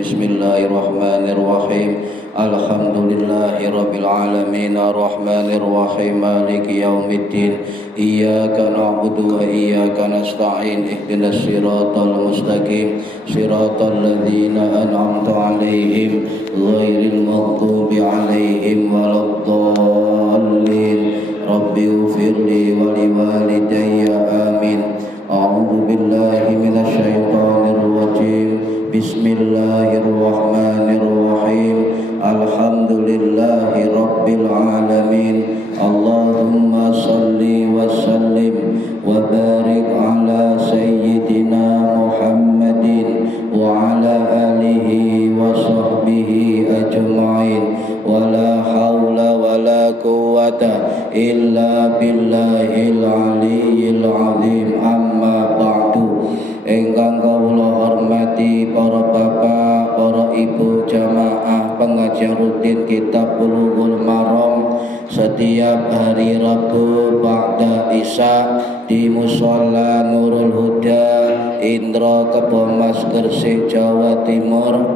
Bismillahirrahmanirrahim. Alhamdulillahirabbil alamin arrahmanir rahim maliki yaumiddin. Iyyaka na'budu wa iyyaka nasta'in. Ihdinas siratal mustaqim. Siratal ladzina an'amta 'alaihim ghairil maghdubi 'alaihim waladdallin. Rabbi ighfirli wa liwalidayya amin. A'udzu billahi minasy syaithanir rajim. Bismillahirrahmanirrahim. Alhamdulillahi rabbil alamin. Allahumma salli wa sallim wa barik ala sayyidina Muhammadin wa ala alihi wa sahbihi ajma'in. Wa la hawla wa la quwwata illa billahil aliyyil azim. Amma ba'du. Engkang kawula hormati para bapak, para ibu jamaah pengajian rutin Kitab Bulughul Maram setiap hari Rabu ba'da Isya di Mushola Nurul Huda, Indra Kebomas, Gresik, Jawa Timur.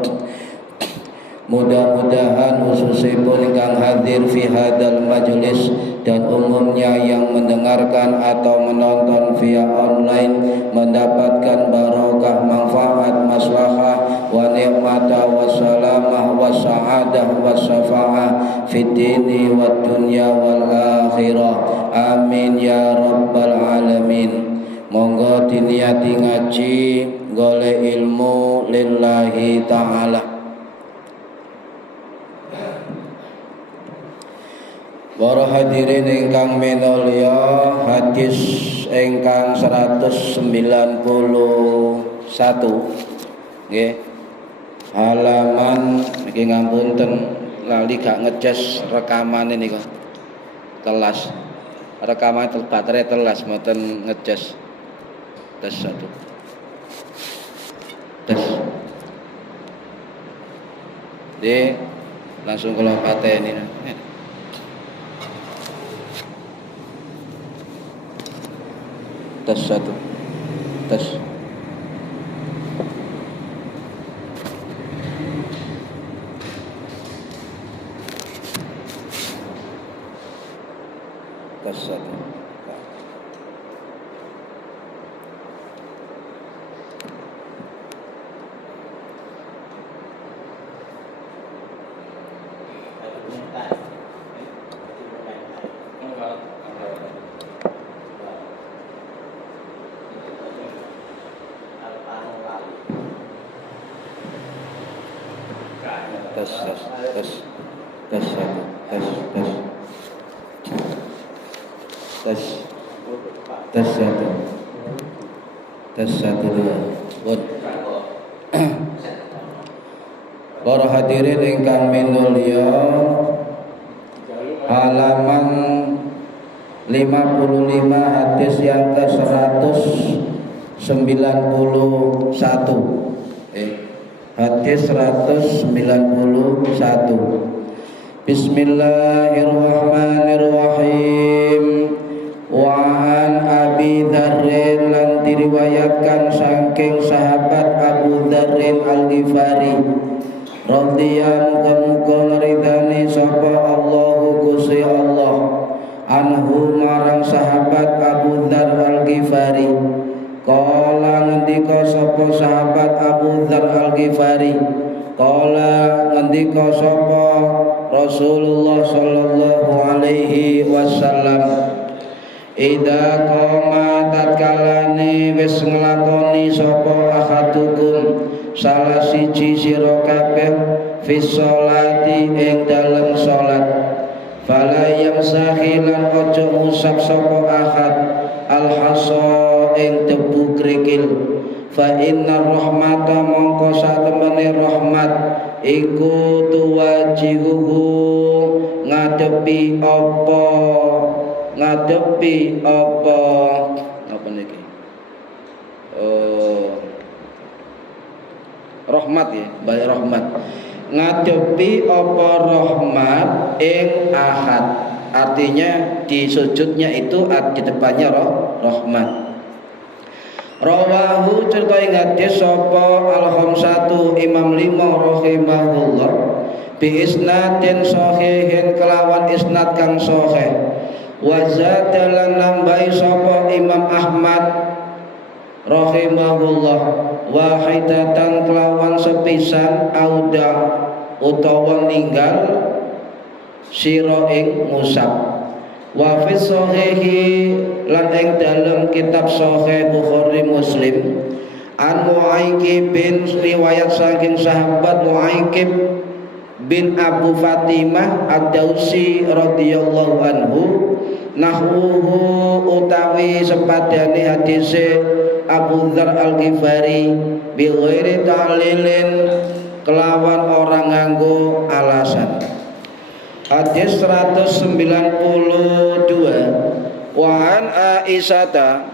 Mudah-mudahan khususipun ingkang hadir fi hadal majlis dan umumnya yang mendengarkan atau menonton via online mendapatkan barokah, manfaat, maslahah, wa ni'mata, wa salamah, wa sa'adah, wa syafa'ah fid dini wad dunya wal akhirah. Amin ya rabbal alamin. Monggo diniati ngaji golek ilmu lillahi ta'ala. Para hadirin ingkang minulya, hadis ingkang 191 nggih. Halaman iki ngapunten lali gak ngecas rekaman ini kok. Telas. Rekaman baterai telas mboten ngecas. Tes satu. Tes. Langsung kula pateni. Tes satu. Tes. Tes satu. Tes satu. Tes satu dua. Para hadirin ingkang minulya, halaman 55 hadis yang ke 191. Hadis 191. Bismillahirrahmanirrahim. Wa an Abi Dzarrin lan diriwayatkan saking sahabat Abu Dzarrin Al-Ghifari radhiyallahu muga ridani sapa Allahu Gusti Allah anhu marang sahabat Abu Dzar Al-Ghifari. Kala ngendika sapa sahabat Abu Dzar Al-Ghifari, kala ngendika sapa Rasulullah sallallahu alaihi wasallam, idza qoma tatkalane wis nglakoni sapa ahadukum salah siji sira kabeh fi sholati ing dalem salat, fala yamsahilan ojo ngusap sapa ahad alhasa ing debu krikil, fa inna rahmata mongko satemene rahmat iku tuwajihuhu ngadepi apa niki rahmat ya, baik rahmat ngadepi apa rahmat ing ahad, artinya di sujudnya itu di depannya rahmat. Rawahu cerita ing hadis sapa al-khamsatu imam lima rahimahullah bi isnadin sahihin kelawan isnad kang sahih, wa zadalan nambahi sapa Imam Ahmad rahimahullah wahidatan kelawan sepisan auda utawa ninggal sira ing musab. Wa fi sahihi lan ing dalem kitab sahih Bukhari Muslim an Mu'aikib bin riwayat saking sahabat Mu'aikib bin Abu Fatimah Ad-Dausi radhiyallahu anhu nahwuhu utawi sepadane hadise Abu Dzar Al-Ghifari bi ghairi ta'lilin kelawan orang nganggo alasan. Hadis 192 wa an Aisyata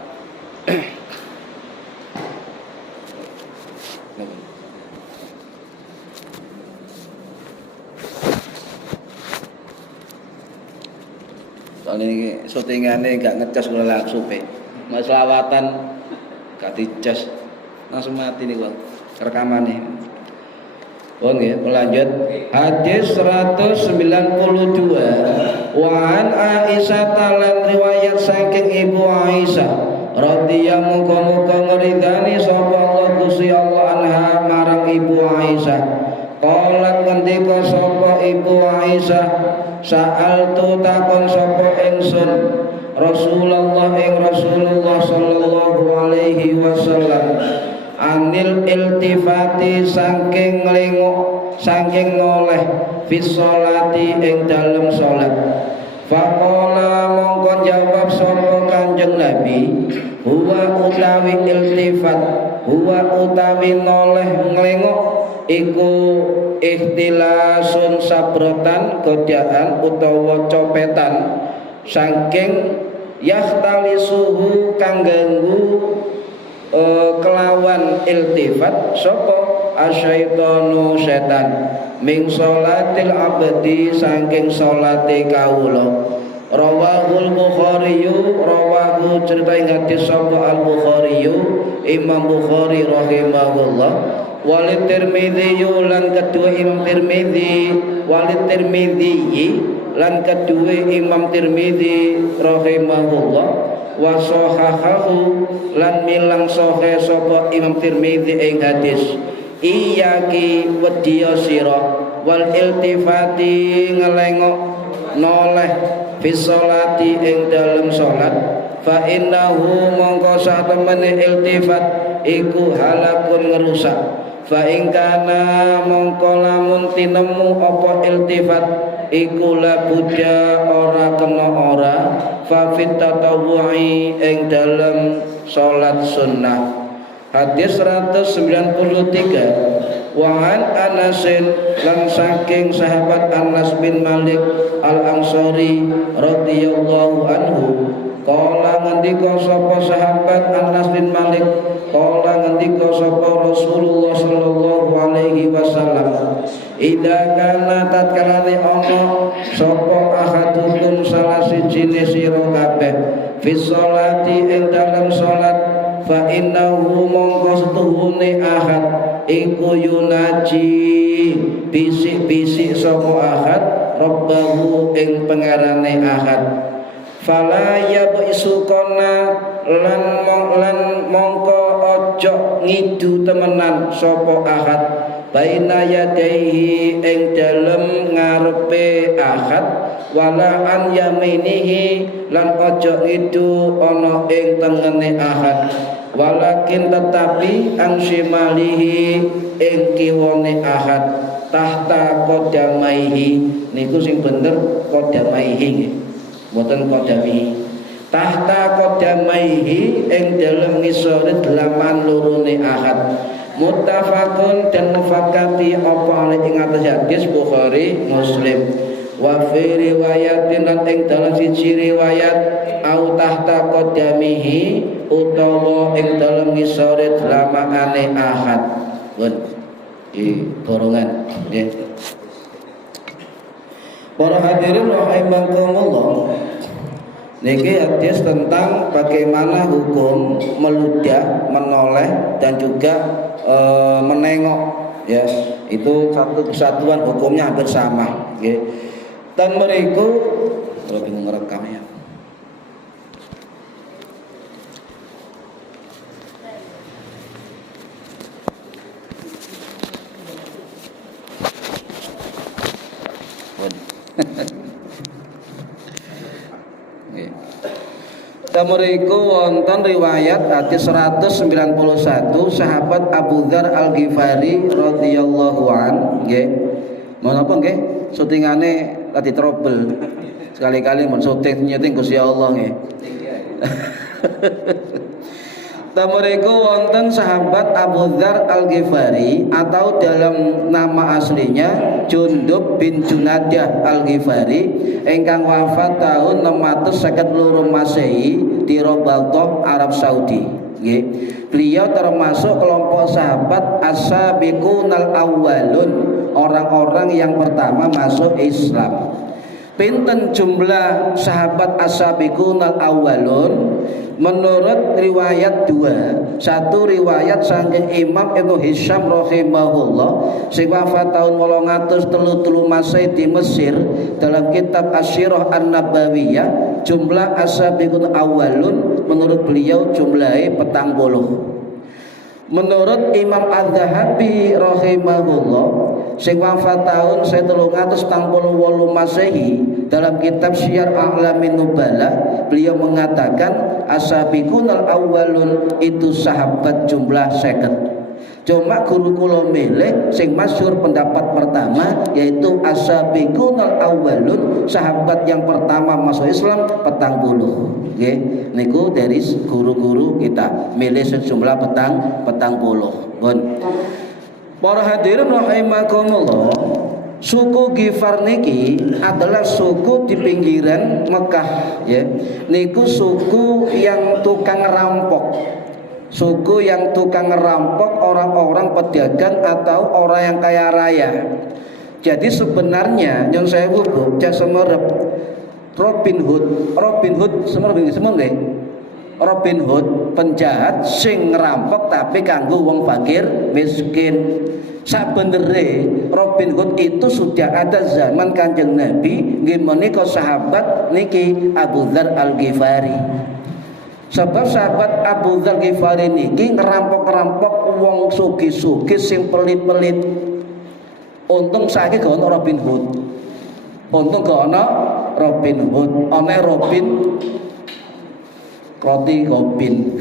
soalnya ini syutingannya gak ngecas kula langsung mas selawatan gak dicas langsung mati nih bang rekamannya. Oh nggih, lanjut. Hadis 192. Wa an Aisyah lan riwayat saking Ibu Aisyah radhiyallahu muga ngridani sapa Allah Gusti Allah anha marang Ibu Aisyah. Qalat ngendika sapa Ibu Aisyah, sa'altu takon sapa ingsun Rasulullah ing Rasulullah sallallahu alaihi wasallam anil iltifati saking lengok saking noleh fi sholati ing dalem salat. Faqala mongko jawab sapa Kanjeng Nabi, huwa utawi iltifat, huwa utawi noleh nglengok iku ikhtilasun sabrotan godaan utawa copetan saking yahtalisuhu kang ganggu kelawan iltifat sapa asyaitonu setan ming sholatil abdi saking sholate kawula. Rawahul Bukhari, rawahu cerita ing hadis sapa Al-Bukhari Imam Bukhari rahimahullah, walid Tirmidzi lan kedua Imam Tirmidzi, walid Tirmidzi lan kedua Imam Tirmidzi rahimahullah, wa sahahahu lan milang sahih sapa Imam Tirmidzi ing hadis iyaki wedya sira wal iltifati ngelengok noleh fi sholati ing dalem salat, fa innahu mongko satemene iltifat iku halakun ngerusak, fa ing kana mongko lamun tinemu apa iltifat iku la budya ora kena ora fa fit tatawwu'i ing dalem salat sunnah. Hadis 193. Wa an Anas lan saking sahabat Anas bin Malik Al-Ansari radhiyallahu anhu Kala ngendika sapa sahabat Anas bin Malik, kala ngendika sapa Rasulullah sallallahu alaihi wasallam, idza kana tatkalane ana sapa ahadukum salah siji sira kabeh fi sholati ing dalam salat, fa innahu mongko setuhune ahad iku yunaji bisik-bisik sapa ahad rabbahu ing pangerane ahad. Fala yabisukona lan mongko ojo ngidu temenan sapa ahad baina yadaihi ing dalem ngarepe ahad, wala an yaminihi lan ojo ngidu ana ing tengene ahad, walakin tetapi ang shimalihi ing kiwane ahad, tahta qadamaihi niku sing bener qadamaihi mboten qadamihi, tahta qadamaihi ing dalem ngisore delaman lorone ahad. Muttafaqun dan mufakati apa alih ing atas hadis Bukhari Muslim. Wa fi riwayatin lan ing dalam siji riwayat au tahta qadamihi utawa ing dalam ngisore delamane ahad. Pun di borongan nggih. Para hadirin rahimakumullah, niki hadis tentang bagaimana hukum meludah, menoleh dan juga menengok, ya, itu satu kesatuan hukumnya hampir sama, ya. Dan mereka kalau bingung ngerekam ya. Tamuriku wonten riwayat hadis 191 sahabat Abu Dzar Al-Ghifari radhiyallahu an, nggih. Menapa nggih? Syutingane tadi trouble. Sekali-kali mun syuting nyeting Gusti Allah nggih. Tamuriku wonten sahabat Abu Dzar Al-Ghifari atau dalam nama aslinya Jundub bin Junadah Al-Ghifari ingkang wafat tahun 652 Masehi di Rabadah, Arab Saudi. Nggih. Beliau termasuk kelompok sahabat as-sabiqunal awwalun, orang-orang yang pertama masuk Islam. Pinten jumlah sahabat as-sabiqunal awwalun? Menurut riwayat dua, satu riwayat saking Imam Ibnu Hisham rahimahullah sing wafat tahun 833 Masehi di Mesir, dalam kitab Asyirah An-Nabawiyah jumlah as-sabiqun awwalun menurut beliau jumlahnya 40. Menurut Imam Az-Zahabi rahimahullah sing wafat tahun 1388 Masehi, dalam kitab Syiar A'lamin Nubala beliau mengatakan as-sabiqunal awwalun itu sahabat jumlah 50. Cuma guru kula milih sing masyhur pendapat pertama, yaitu as-sabiqunal awwalun, sahabat yang pertama masuk Islam 40. Nggih, niku dari guru-guru kita milih sejumlah 40. Pun para hadirin rahimakumullah, suku Ghifar niki adalah suku di pinggiran Mekah, ya. Niku suku yang tukang rampok. Suku yang tukang ngerampok orang-orang pedagang atau orang yang kaya raya. Jadi sebenarnya nyon sewu Bu, cek semerep Robin Hood semerep semua nggih. Robin Hood penjahat sing ngerampok tapi kanggo wong fakir miskin. Sabenere Robin Hood itu sudah ada zaman Kanjeng Nabi, nggih menika sahabat niki Abu Dzar Al-Ghifari. Sebab sahabat Abu Dzar Ghifari niki ngerampok-ngerampok wong sugih-sugih sing pelit-pelit. Untung saiki gak ono Robin Hood. Untung gak ono Robin Hood, ana Robin roti kopin.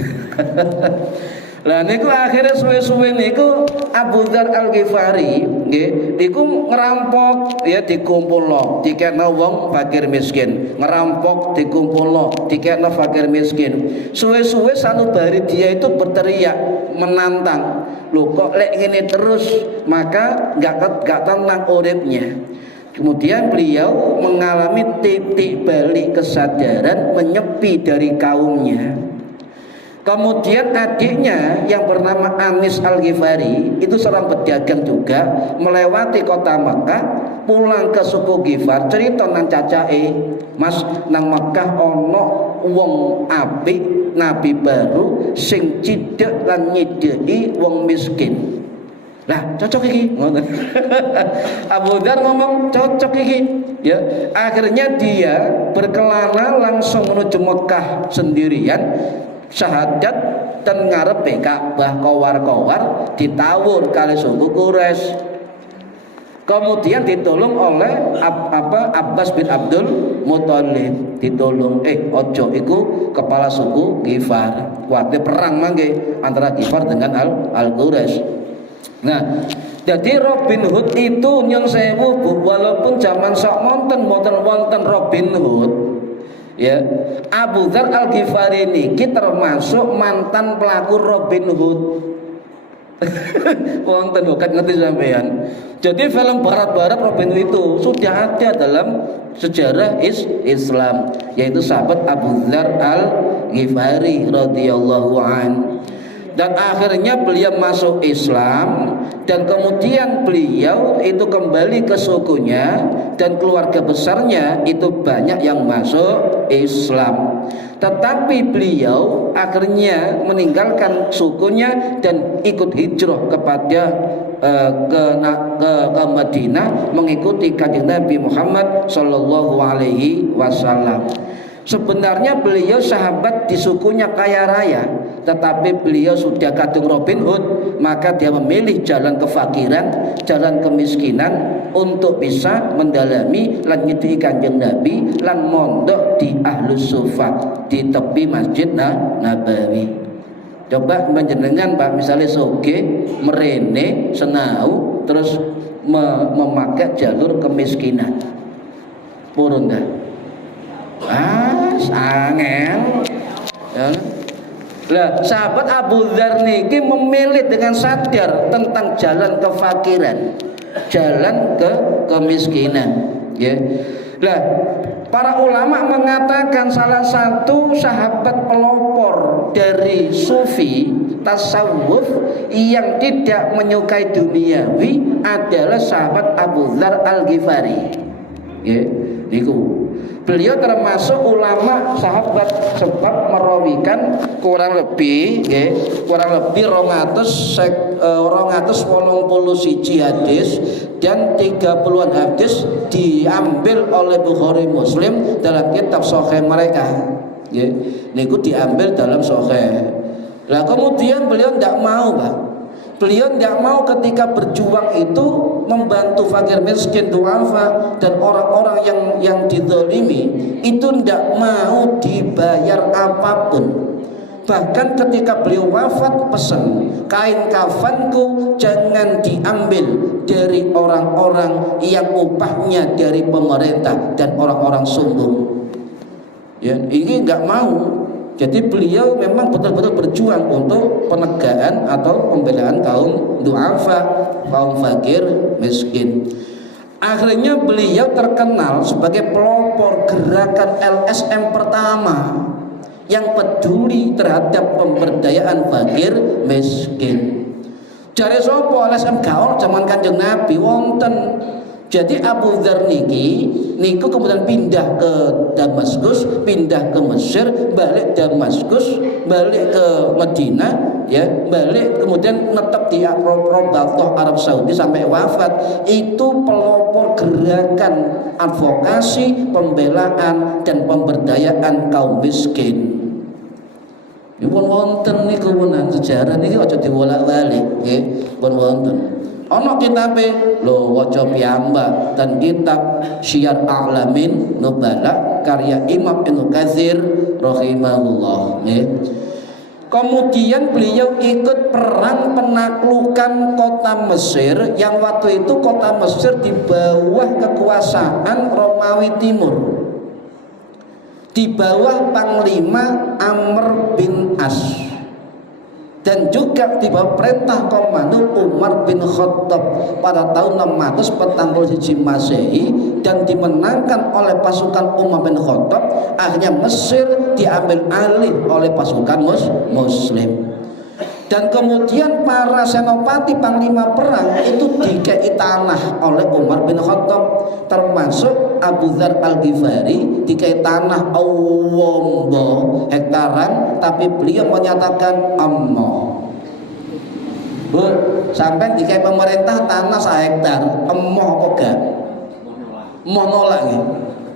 Lah niku akhirnya suwe-suwe niku Abu Dzar Al-Ghifari nggih niku ngerampok ya dikumpulno dikekno wong fakir miskin, ngerampok dikumpulno dikekno fakir miskin. Suwe-suwe sanubari dia itu berteriak menantang, "Lho kok lek ngene terus maka enggak tenang uripnya." Kemudian beliau mengalami titik balik kesadaran, menyepi dari kaumnya. Kemudian adiknya yang bernama Anis Al-Ghifari itu seorang pedagang juga, melewati kota Mekah, pulang ke suku Ghifar, cerita nang cacae, Mas, nang Mekah ono wong apik, nabi baru sing cidek lan nyideki wong miskin. Lah cocok iki ngoten. Abu Dzar ngomong cocok iki ya. Akhirnya dia berkelana langsung menuju Mekah sendirian, syahadat dan ngarepe Ka'bah kowar-kowar ditawur kali suku Quraisy. Kemudian ditolong oleh Abbas bin Abdul Muthalib, ditolong ojo iku kepala suku Ghifar. Kuwate perang mangke antara Ghifar dengan Al-Quraisy. Nah, jadi Robin Hood itu nyun sewu Bu, walaupun zaman sok wonten Robin Hood, ya, Abu Dzar Al-Ghifari niki termasuk mantan pelaku Robin Hood. Wonten kan ngerti sampean. Jadi film barat-barat Robin Hood itu sudah ada dalam sejarah Islam, yaitu sahabat Abu Dzar Al-Ghifari radhiyallahu an. Dan akhirnya beliau masuk Islam, dan kemudian beliau itu kembali ke sukunya, dan keluarga besarnya itu banyak yang masuk Islam. Tetapi beliau akhirnya meninggalkan sukunya dan ikut hijrah kepada ke Madinah, mengikuti kanjeng Nabi Muhammad Sallallahu Alaihi Wasallam. Sebenarnya beliau sahabat di sukunya kaya raya, tetapi beliau sudah kadung Robin Hood, maka dia memilih jalan kefakiran, jalan kemiskinan untuk bisa mendalami lan ngidiki kanjeng Nabi lan mondok di Ahlus Suffah di tepi Masjid Nabawi. Coba menjenengan Pak, misalnya soge merene senau terus memakai jalur kemiskinan, purun dah. Angel ya. Lah sahabat Abu Dzar niki memilih dengan sadar tentang jalan kefakiran, jalan ke kemiskinan ya. Lah para ulama mengatakan salah satu sahabat pelopor dari sufi tasawuf yang tidak menyukai duniawi adalah sahabat Abu Dzar Al-Ghifari ya. Niku beliau termasuk ulama sahabat, sebab merawikan kurang lebih 281 hadis dan 30-an hadis diambil oleh Bukhari Muslim dalam kitab Sahih mereka. Niku diambil dalam Sahih. Lah kemudian beliau tidak mau, Pak. Beliau tidak mau ketika berjuang itu membantu fakir miskin, duafa dan orang-orang yang dizalimi itu tidak mau dibayar apapun. Bahkan ketika beliau wafat pesan, kain kafanku jangan diambil dari orang-orang yang upahnya dari pemerintah dan orang-orang sombong. Ya, ini nggak mau. Jadi beliau memang betul-betul berjuang untuk penegakan atau pembelaan kaum duafa, kaum fakir miskin. Akhirnya beliau terkenal sebagai pelopor gerakan LSM pertama yang peduli terhadap pemberdayaan fakir miskin. Jare sapa LSM gaul zaman Kanjeng Nabi wonten. Jadi Abu Dzar niku kemudian pindah ke Damaskus, pindah ke Mesir, balik Damaskus, balik ke Madinah, ya, balik kemudian netep di Rabatah Arab Saudi sampai wafat. Itu pelopor gerakan advokasi, pembelaan dan pemberdayaan kaum miskin. Pun wonten niku menan sejarah niki aja diwolak-walik, nggih, pun wonten. Ana kitabe lho waca piyambak dan kitab Syiar A'lamin Nubala karya Imam Ibnu Katsir rahimahullah, nggih. Kemudian beliau ikut perang penaklukan kota Mesir yang waktu itu kota Mesir di bawah kekuasaan Romawi Timur, di bawah Panglima Amr bin As. dan juga tiba perintah komando Umar bin Khattab pada tahun 641 Masehi dan dimenangkan oleh pasukan Umar bin Khattab. Akhirnya Mesir diambil alih oleh pasukan Muslim. Dan kemudian para senopati panglima perang itu dikei tanah oleh Umar bin Khattab, termasuk Abu Dzar Al-Ghifari dikei tanah awombo hektaran, tapi beliau menyatakan amma. Bu, sampai dikei pemerintah tanah 1 hektar, emoh apa gak? Monolak ya.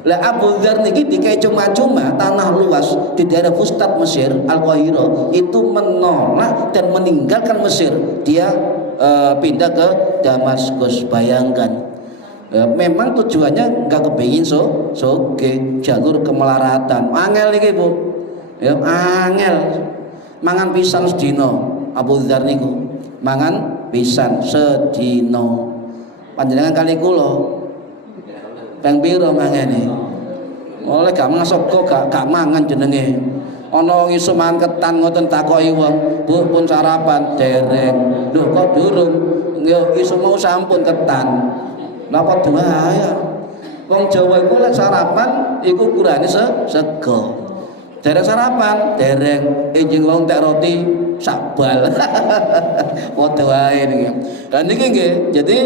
Lah Abu Dzar niki dikai cuma-cuma tanah luas di daerah Fustat Mesir, Al-Qairah, itu menolak dan meninggalkan Mesir. Dia pindah ke Damaskus. Bayangkan. Memang tujuannya enggak kepengin soge jalur kemelaratan. Angel niki, Bu. Ya angel. Mangan pisan sedina Abu Dzar niku. Mangan pisan sedina. Panjenengan kali kula ping pira mangane? Oleh gak masuk kok gak mangan jenenge. Ana iso mangan ketan ngoten takoki wong, "Bu, pun sarapan?" Dereng. Lho kok durung? Ya iso mau sampun ketan. Napa duae? Wong Jawa iku lek sarapan iku ukurane sego. Dereng sarapan, dereng enjing wong tek roti sabal. Padha wae niki. Dan niki nggih, jadi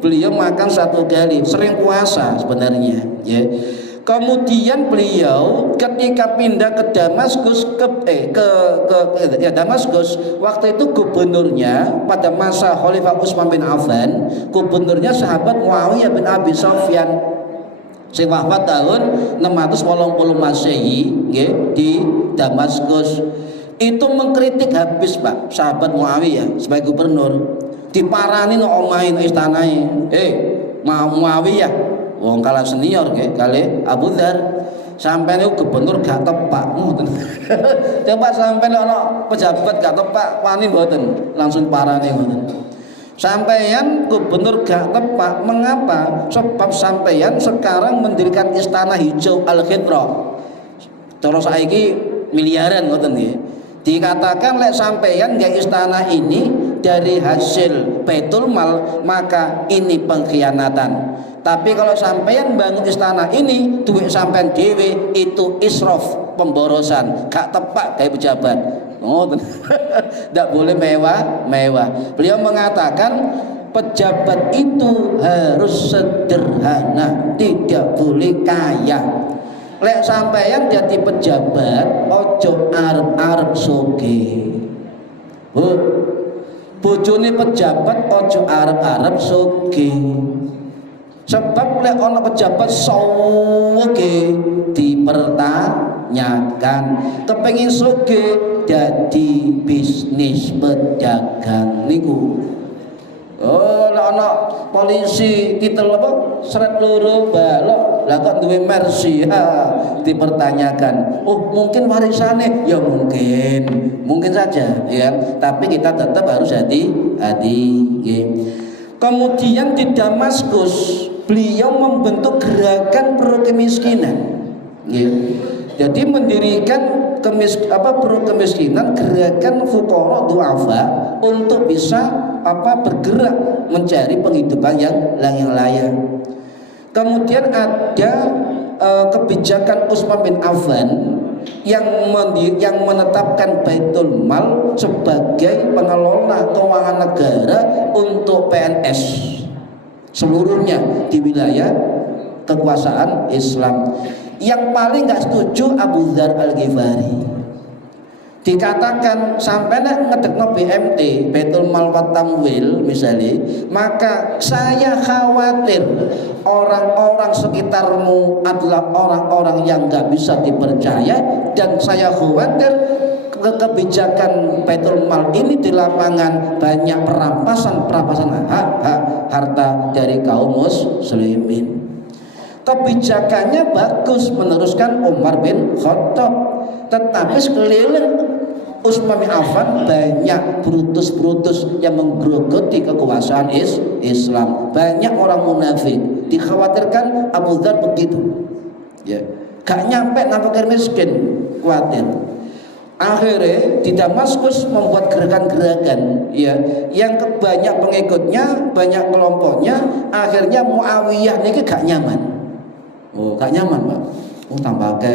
beliau makan 1 kali, sering puasa sebenarnya, ya. Kemudian beliau ketika pindah ke Damaskus Damaskus, waktu itu gubernurnya pada masa Khalifah Utsman bin Affan, gubernurnya sahabat Muawiyah bin Abi Sufyan. Sing wafat tahun 680 Masehi nggih di Damaskus. Itu mengkritik habis, Pak, sahabat Muawiyah sebagai gubernur. Diparani no omahe no istanae. Muawiyah wong kalah senior nggih kali Abu Dzar. Sampai niku gubernur gak tepak ngoten. Coba sampai ana pejabat gak tepak wani mboten, langsung parani ngoten. Sampeyan gubernur gak tepak, mengapa? Sebab sampeyan sekarang mendirikan istana hijau Al-Khidra. Terus saiki miliaran ngoten nggih. Dikatakan lek sampeyan nggak istana ini dari hasil Baitul Mal, maka ini pengkhianatan. Tapi kalau sampeyan bangun istana ini duit sampeyan dhewe, itu israf, pemborosan, gak tepak kayak pejabat. Oh, tidak boleh mewah. Beliau mengatakan pejabat itu harus sederhana, tidak boleh kaya. Lek sampeyan jadi pejabat, ojo arep-arep sugih. Bu, bojone pejabat ojo arep-arep sugih. Sebab lek ana pejabat sugih dipertanyakan. Kepengin sugih dadi bisnis pedagang niku. Oh, lek ana polisi titel apa? Seret loro balok, lah kok duwe Mercy. Dipertanyakan. Oh, mungkin warisane? Ya mungkin saja, ya. Tapi kita tetap harus hati-hati, nggih. Kemudian di Damaskus beliau membentuk gerakan pro kemiskinan, nggih. Jadi mendirikan pro kemiskinan, gerakan fuqara du'afa untuk bisa bergerak mencari penghidupan yang layak. Kemudian ada kebijakan Utsman bin Affan yang menetapkan Baitul Mal sebagai pengelola keuangan negara untuk PNS seluruhnya di wilayah kekuasaan Islam. Yang paling nggak setuju Abu Dzar Al-Ghifari. Dikatakan sampai ngedekno BMT Baitul Mal wa Tamwil misalnya, maka saya khawatir orang-orang sekitarmu adalah orang-orang yang nggak bisa dipercaya, dan saya khawatir kebijakan Baitul Mal ini di lapangan banyak perampasan harta dari kaum muslimin. Kebijakannya bagus, meneruskan Umar bin Khattab, tetapi sekeliling Utsman bin Affan banyak brutus-brutus yang menggerogoti kekuasaan Islam. Banyak orang munafik. Dikhawatirkan Abu Dzar begitu, ya, gak nyampe fakir miskin, khawatir. akhirnya di Damaskus membuat gerakan-gerakan ya yang banyak pengikutnya, banyak kelompoknya. Akhirnya Muawiyah niki gak nyaman. Gak nyaman, Pak. Tambah ke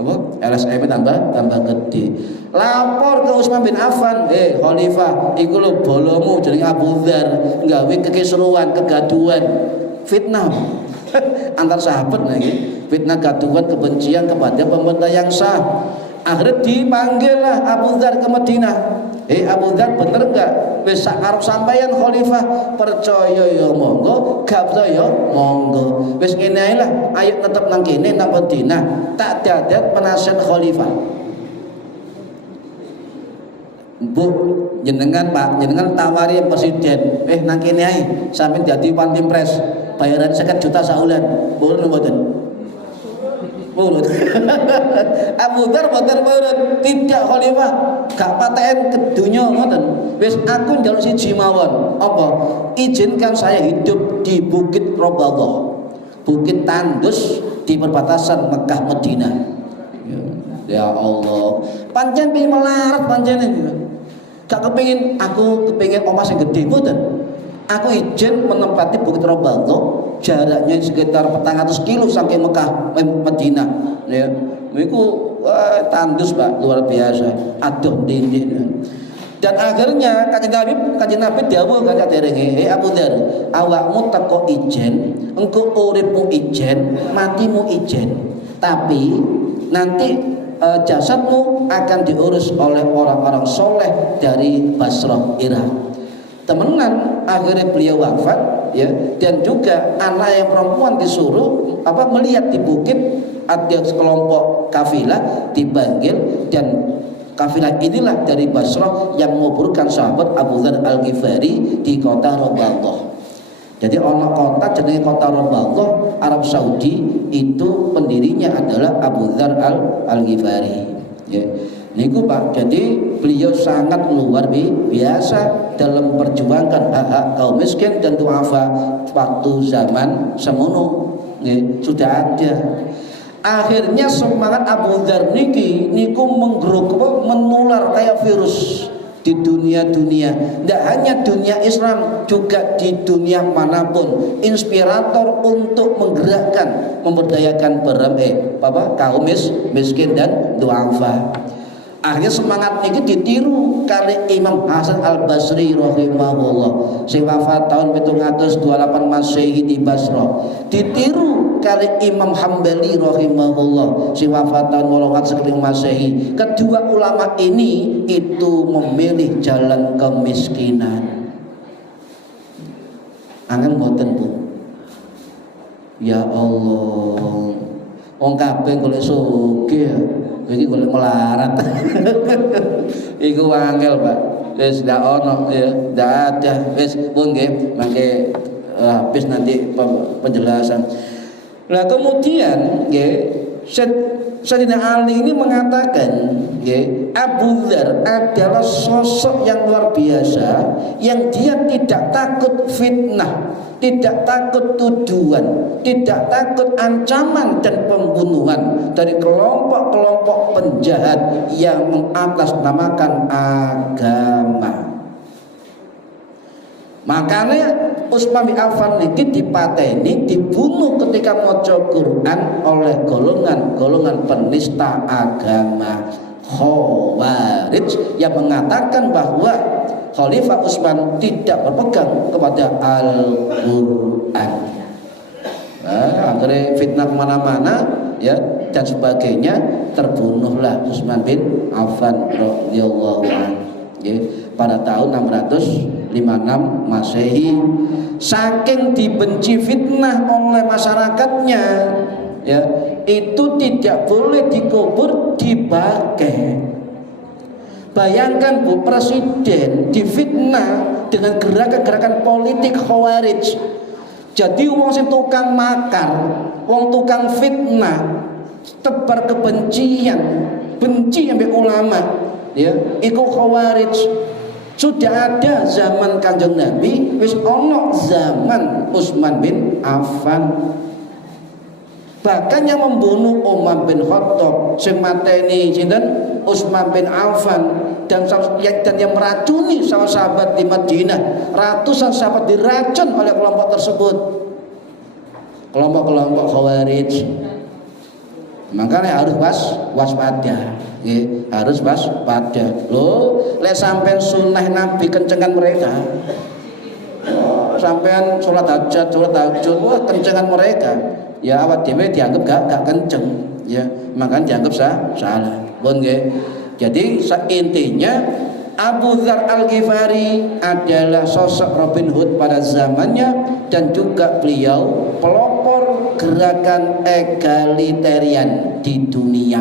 apa? LSM tambah gede. Lapor ke Utsman bin Affan, Khalifah, iku lho bolomu jenenge Abu Dzar gawe kekisruan, kegaduhan, fitnah antar sahabat lagi, fitnah gaduhan kebencian kepada pemerintah yang sah. Akhirnya dipanggillah Abu Dzar ke Madinah. Abu Dzar bener enggak? Wis sak arep sampeyan Khalifah, percaya ya monggo, gak percaya monggo. Wis ngene ae lah, ayo tetep nang kene nang Madinah, tak dadat penasihat Khalifah. Bu, jenengan Pak, jenengan tawari presiden, nang kene ae, sampeyan dadi One Pres, bayaran 50 juta sahulan. Purun mboten? Purun. Abu Dzar mboten purun, tidak Khalifah, gak paten ke dunya ngoten. Wis aku njaluk siji mawon. Apa? Izinkan saya hidup di Bukit Robadah, bukit tandus di perbatasan Mekah Madinah. Ya Allah, pancen pengen melarat pancen iki. Gak kepengin, aku kepengin omah sing gedhe mboten. Aku izin menempati Bukit Robadah, jaraknya sekitar 400 kilo saking Mekah Madinah. Ya, niku tandus Pak, luar biasa. Aduh dinding. Dan akhirnya kanjeng Nabi dawuh kata derenge, Abu Dzar, awakmu teko ijen, engko uripmu ijen, matimu ijen. Tapi nanti jasadmu akan diurus oleh orang-orang soleh dari Basrah, Irak. Temenan, akhirnya beliau wafat ya, dan juga anak yang perempuan disuruh melihat di bukit ada sekelompok kafilah dipanggil, dan kafilah inilah dari Basrah yang menguburkan sahabat Abu Dzar Al-Ghifari di kota Robadah. Jadi ono kota jenenge kota Robadah, Arab Saudi, itu pendirinya adalah Abu Dzar Al-Ghifari. Ya. Niku Pak, jadi beliau sangat luar biasa dalam memperjuangkan hak-hak kaum miskin dan duafa waktu zaman semono. Ya, sudah ada. Akhirnya semangat Abu Dzar niku menular kayak virus di dunia-dunia, tidak hanya dunia Islam, juga di dunia manapun. Inspirator untuk menggerakkan, memberdayakan kaum miskin dan duafa. Akhirnya semangat ini ditiru kali Imam Hasan Al-Basri rahimahullah, sing wafat tahun 728 Masehi di Basrah. Ditiru kali Imam Hambali rahimahullah, sing wafat tahun 811 Masehi. Kedua ulama ini itu memilih jalan kemiskinan. Angin mboten Bu. Ya Allah, wong kabeh golek sugih, iki golek melarat. Iku angel, Pak. Wis ndak ono ya, ndak ada. Wis pun nggih, mangke habis nanti penjelasan. Nah, kemudian nggih Sayyidina Ali ini mengatakan, nggih, Abu Dzar adalah sosok yang luar biasa, yang dia tidak takut fitnah, tidak takut tuduhan, tidak takut ancaman dan pembunuhan dari kelompok-kelompok penjahat yang mengatasnamakan agama. Makanya Utsman bin Affan ini dipateni, dibunuh ketika maca Quran oleh golongan penista agama Khawarij yang mengatakan bahwa Khalifah Utsman tidak berpegang kepada Al-Quran. Nah, akhirnya fitnah kemana-mana ya dan sebagainya, terbunuhlah Utsman bin Affan radhiyallahu anhu ya, pada tahun 656 Masehi. Saking dibenci fitnah oleh masyarakatnya ya, itu tidak boleh dikubur dipakai. Bayangkan Bu, presiden difitnah dengan gerakan-gerakan politik Khawarij. Jadi wong sing tukang makar, wong tukang fitnah, tebar kebencian, benci ambek ulama, ya, iku Khawarij. Sudah ada zaman Kanjeng Nabi, wis ono zaman Utsman bin Affan. Bahkan yang membunuh Umar bin Khattab, sing mateni sinten? Utsman bin Affan dan yang meracuni sahabat di Madinah. Ratusan sahabat diracun oleh kelompok tersebut, kelompok Khawarij. Makanya harus waspada, harus waspada. Loh, lek sampean sunnah Nabi kencengan mereka, sampean sholat hajat, sholat tahajud, wah kencengan mereka, ya awak dhewe dianggap gak kenceng, ya makanya dianggap salah. Bon nggih. Jadi intinya Abu Dzar Al-Ghifari adalah sosok Robin Hood pada zamannya dan juga beliau pelopor gerakan egalitarian di dunia.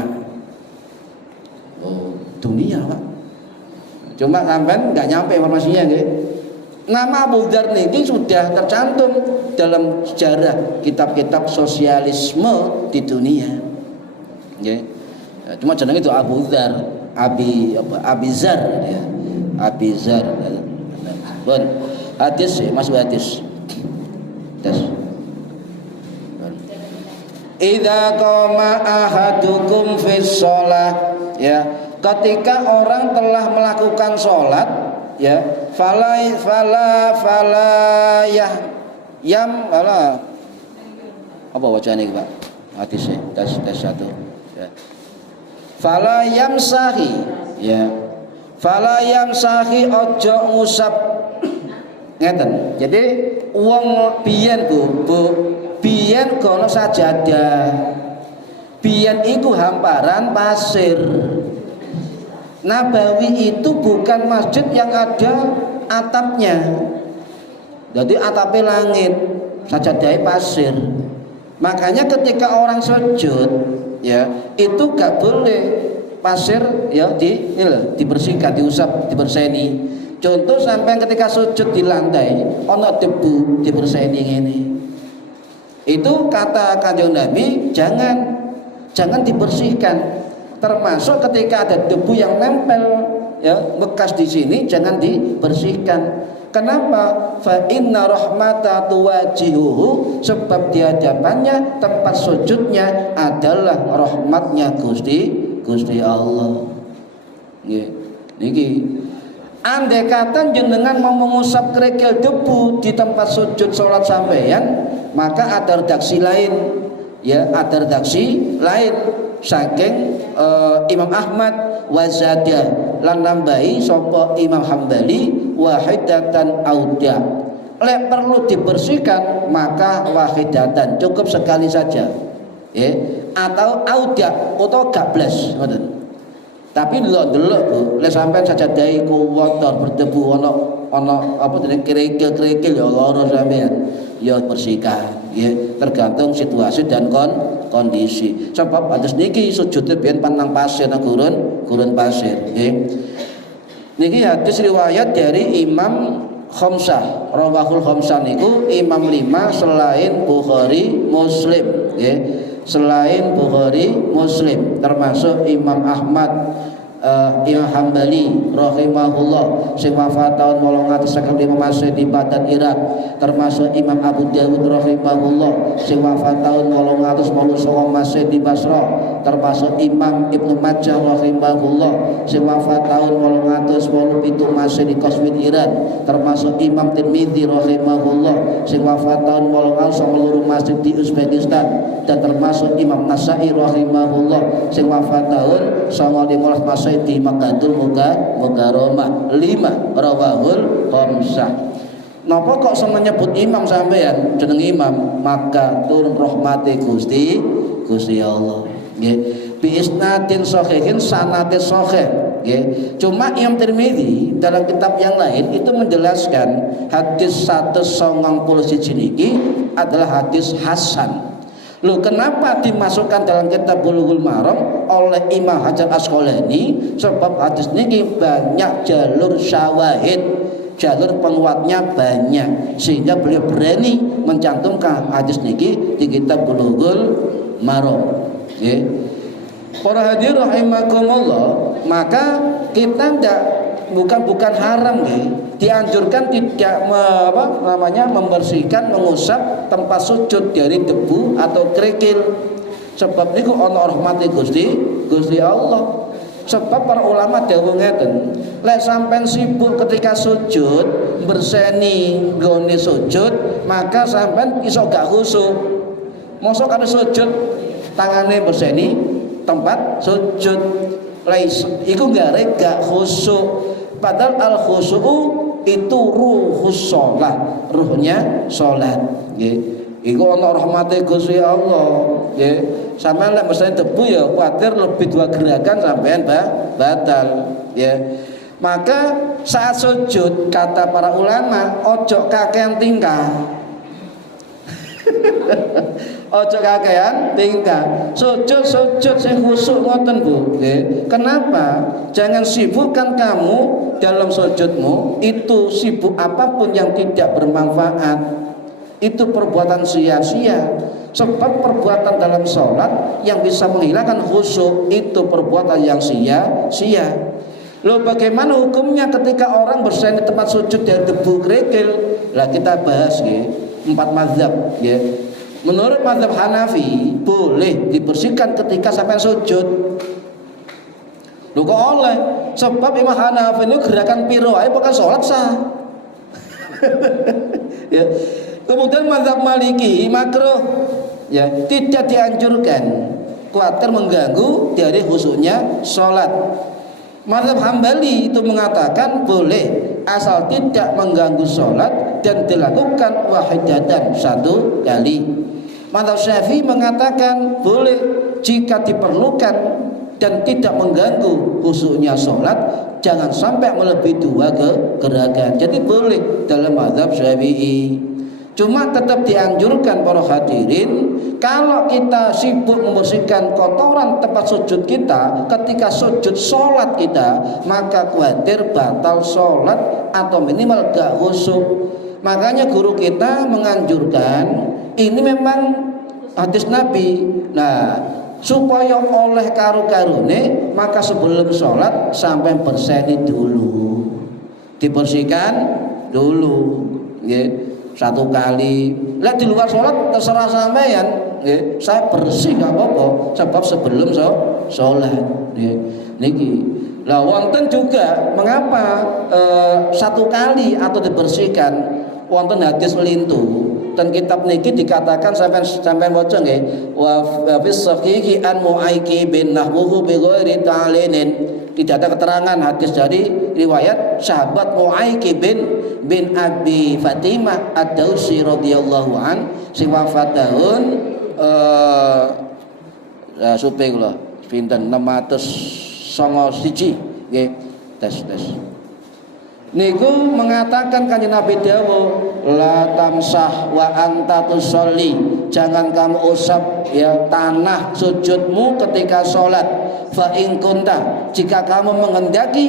Oh, dunia Pak. Cuma sampean nggak nyampe informasinya nggih. Nama Abu Dzar ini sudah tercantum dalam sejarah kitab-kitab sosialisme di dunia. Nggih. Cuma jeneng itu Abu Dzar, Abizar ya. Abizar. Bon, hadis masuk hadis. Idza qama ahadukum fis shalah, ya, ketika orang telah melakukan sholat, ya, fala apa wacane Pak? Hadisnya tes satu. Ya. Fala yamsahi, ya. Fala yamsahi ojo ngusap. Ngeten. Jadi wong biyen Bu, biyen kono sajadah. Biyen iku hamparan pasir. Nabawi itu bukan masjid yang ada atapnya. Jadi atapnya langit, sajadahnya pasir. Makanya ketika orang sujud, ya, itu gak boleh pasir ya dibersihkan, diusap, dibersihkan. Contoh sampai ketika sujud di lantai ono debu dibersihkan ini. Itu kata Kanjeng Nabi, jangan dibersihkan. Termasuk ketika ada debu yang nempel ya bekas di sini jangan dibersihkan. Kenapa? Fa inna rahmata tuwajihuhu, sebab di hadapannya tempat sujudnya adalah rahmatnya Gusti Allah. Nggih. Niki andai kata jenengan mau mengusap kerikil debu di tempat sujud salat sampeyan, maka ada redaksi lain, ya, ada redaksi lain saking Imam Ahmad wazada lan nambahi sapa Imam Hambali wahidatan auda. Lek perlu dibersihkan maka wahidatan, cukup sekali saja, ya, atau auda atau gablas ngoten. Tapi delok-delok Bu, lek sampean sajadahe kotor berdebu ana apa jenenge kerikil-kerikil ya lara sampean, ya bersihkan, ya, tergantung situasi dan kondisi. Sebab atus niki sujud biyen panang pasir nang gurun pasir, nggih. Niki hadis riwayat dari Imam Khamsah, rawahul Khamsah niku Imam 5 selain Bukhari Muslim, nggih. Selain Bukhari Muslim termasuk Imam Ahmad, Imam Hambali rahimahullah sing wafat tahun 855 Masehi di Baghdad Irak, termasuk Imam Abu Dawud rahimahullah sing wafat tahun 889 Masehi di Basra, termasuk Imam Ibnu Majah rahimahullah sing wafat tahun 887 Masehi di Qaswin Iran, termasuk Imam Tirmidzi rahimahullah sing wafat tahun 892 Masehi di Uzbekistan, dan termasuk Imam Nasai rahimahullah sing wafat tahun 1915 Masehi di Makkahul Mukarramah. 5 rawahul khamsah. Napa kok seneng nyebut imam sampean jeneng imam? Maka turun rahmati Gusti Allah, nggih. Bi isnadin sahihin, sanadin sahih, nggih. Cuma Imam Tirmidzi dalam kitab yang lain itu menjelaskan hadis 191 niki adalah hadis hasan. Loh, kenapa dimasukkan dalam kitab Bulughul Maram oleh Imam Hajar Asqalani? Sebab hadis ini banyak jalur syawahid, jalur penguatnya banyak, sehingga beliau berani mencantumkan hadis ini di kitab Bulughul Maram. Okay. Para hadirin rahimakumullah, maka kita bukan haram nih, dianjurkan tidak membersihkan, mengusap tempat sujud dari debu atau kerikil. Sebab niku ana rahmati Gusti Allah. Sebab para ulama dawuh ngeten, lek sampean sibuk ketika sujud berseni nggone sujud, maka sampean iso gak khusyuk. Mosok karo sujud tangane berseni tempat sujud. Iku gak khusyuk. Padahal al khusyuk itu ruhus sholat, ruhnya sholat. Iku ana rahmate Gusti Allah. Sampeyan lek mesti debu ya kuwatir lebih dua gerakan sampean batal. Maka saat sujud kata para ulama ojo kakean tingkah. Ojo kakean tingkah. Sujud sing khusyuk ngoten Bu. Kenapa? Jangan sibukkan kamu dalam sujudmu itu sibuk apapun yang tidak bermanfaat. Itu perbuatan sia-sia. Sebab perbuatan dalam sholat yang bisa menghilangkan khusyuk itu perbuatan yang sia-sia. Loh bagaimana hukumnya ketika orang berseni tempat sujud dan debu kerikil? Lah kita bahas 4 mazhab ya. Menurut mazhab Hanafi boleh dibersihkan ketika sampai sujud. Loh kok oleh? Sebab Imam Hanafi ini gerakan piro ae bukan sholat sah. Ya. Kemudian mazhab Maliki makruh ya, tidak dianjurkan, khawatir mengganggu dari khusyuknya sholat. Mazhab Hambali itu mengatakan boleh asal tidak mengganggu sholat dan dilakukan wahidatan satu kali. Mazhab Syafi'i mengatakan boleh jika diperlukan dan tidak mengganggu khusyuknya sholat, jangan sampai melebihi 2 gerakan. Jadi boleh dalam mazhab Syafi'i. Cuma tetap dianjurkan para hadirin, kalau kita sibuk membersihkan kotoran tempat sujud kita ketika sujud sholat kita, maka khawatir batal sholat atau minimal gak khusyuk. Makanya guru kita menganjurkan, ini memang hadis Nabi. Nah, supaya oleh karu-karune, maka sebelum sholat sampai berseni dulu, dibersihkan dulu ya. 1 kali. Lah di luar sholat terserah sampean, saya bersih gak apa-apa, sebab sebelum sholat. Niki. Lah wonten juga mengapa 1 kali atau dibersihkan? Wonten hadis lintu. Dan kitab niki dikatakan sampean waca nggih, wa fis sahihi an Muaiki bin nahwuhu bi ghairi ta'linin. Tidak ada keterangan hadis dari riwayat sahabat Muaiki bin Abi Fatimah Ad-Dausi radhiyallahu an sing wafat tahun supe kula pinten 691 nggih tes niku mengatakan kanjeng Nabi dawuh la tamsah wa anta tusolli, jangan kamu usap ya tanah sujudmu ketika sholat. Fa in kunta, jika kamu menghendaki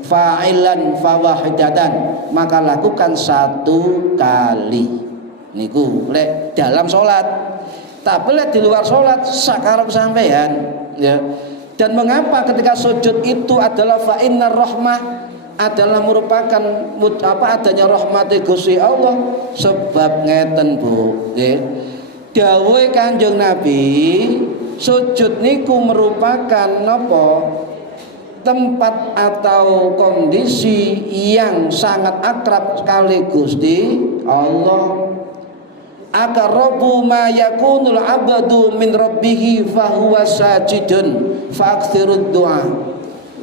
fa'ilan fawahidatan, maka lakukan 1 kali. Niku lek dalam sholat. Tapi lek di luar sholat sakarep sampean ya. Dan mengapa ketika sujud itu adalah fa innar rahmah, adalah merupakan adanya rahmat Gusti Allah. Sebab ngeten Bu nggih, dawuh Kanjeng Nabi, sujud niku merupakan napa? Tempat atau kondisi yang sangat akrab sekali Gusti Allah. Aqrabu ma yakunul abdu min rabbih fa huwa sajidun fa'aktsirud du'a.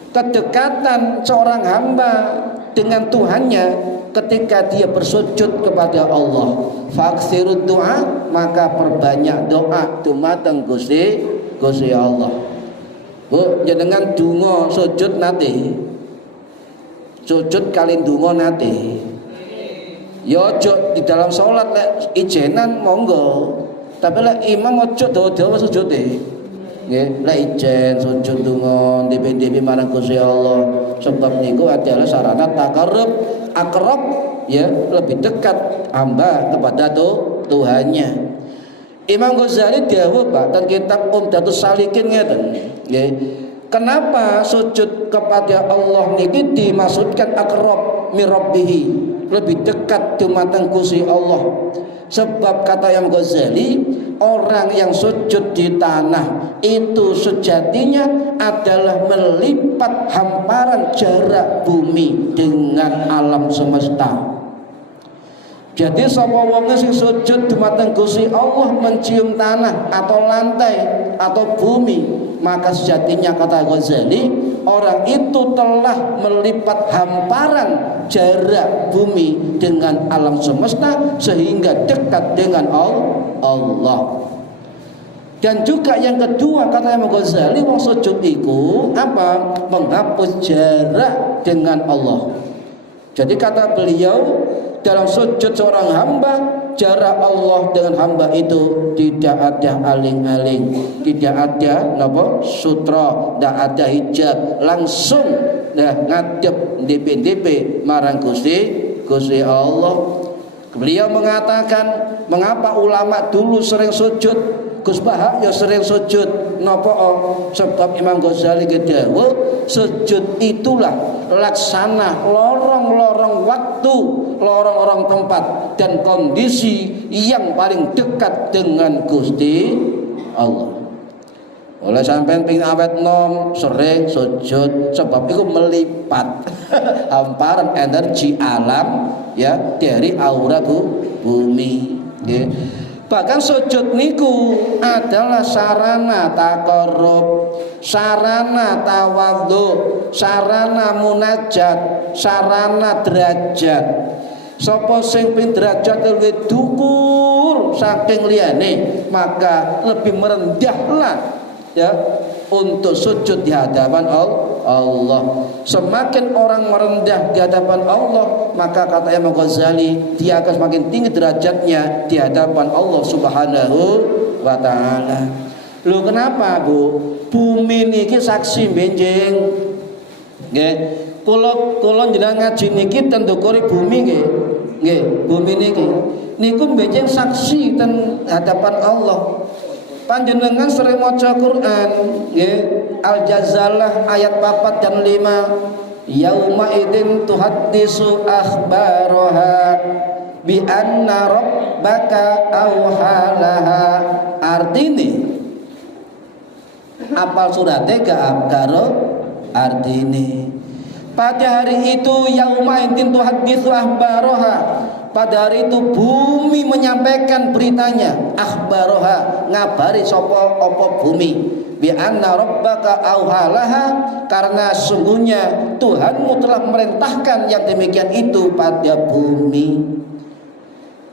Kedekatan seorang hamba dengan Tuhannya ketika dia bersujud kepada Allah, fa'aktsirud du'a, maka perbanyak doa dumateng Gusti Allah. Bu, jenengan donga sujud nate. Sujud kali donga nate. Ya ojo di dalam salat lek ijenan monggo. Tapi lek imam ojo dawa-dawa sujude. Nggih, lek ijen sujud donga dewe-dewe marang Gusti Allah. Sebab niku adalah sarana takarrub, akrab ya, lebih dekat hamba kepada Tuhannya. Imam Ghazali dawuh Pak dan kitab Umdatus Salikin ngeten nggih. Kenapa sujud kepada Allah niki dimaksudkan aqrab min rabbih, lebih dekat dumateng Gusti Allah? Sebab kata Imam Ghazali, orang yang sujud di tanah itu sejatinya adalah melipat hamparan jarak bumi dengan alam semesta. Jadi sapa wong sing sujud dumateng Gusti Allah mencium tanah atau lantai atau bumi, maka sejatinya kata Ghazali, orang itu telah melipat hamparan jarak bumi dengan alam semesta sehingga dekat dengan Allah. Dan juga yang kedua kata Imam Ghazali, wong sujud iku apa? Menghapus jarak dengan Allah. Jadi kata beliau, dalam sujud seorang hamba, jarak Allah dengan hamba itu tidak ada aling-aling, tidak ada sutra, tidak ada hijab, langsung ngadep DP marang Gusti Allah. Beliau mengatakan, mengapa ulama dulu sering sujud? Gus Bahak ya sering sujud. Napa? Sebab Imam Ghazali dawuh, sujud itulah laksana lorong-lorong waktu, lorong-lorong tempat dan kondisi yang paling dekat dengan Gusti Allah. Oleh sampean ping awet nom sering sujud, sebab itu melipat hamparan energi alam ya dari aura bumi. Okay. Bahkan sujud niku adalah sarana taqarrub, sarana tawadhu, sarana munajat, sarana derajat. Sapa sing ping derajat luwih dhuwur saking liyane, maka lebih merendahlah ya untuk sujud di hadapan Allah. Semakin orang merendah di hadapan Allah, maka kata Imam Ghazali, dia akan semakin tinggi derajatnya di hadapan Allah Subhanahu wa taala. Lho kenapa, Bu? Bumi niki saksi benjing. Nggih. Kula jenengan ngaji niki ten ndukuri bumi nggih. Nggih, bumi niki. Niku benjing saksi ten hadapan Allah. Panjenengan sering maca Quran nggih, Al-Jazalah ayat 4 dan 5. Yauma idzin tuhaddisu akhbaraha bi anna rabbaka awhalaha. Artine apal surate gak karo artine. Pada hari itu yauma idzin tuhaddisu akhbaraha, pada hari itu bumi menyampaikan beritanya, akhbaroha, ngabari sapa apa bumi, bi anna rabbaka auhalaha, karena sungguhnya Tuhanmu telah merintahkan yang demikian itu pada bumi.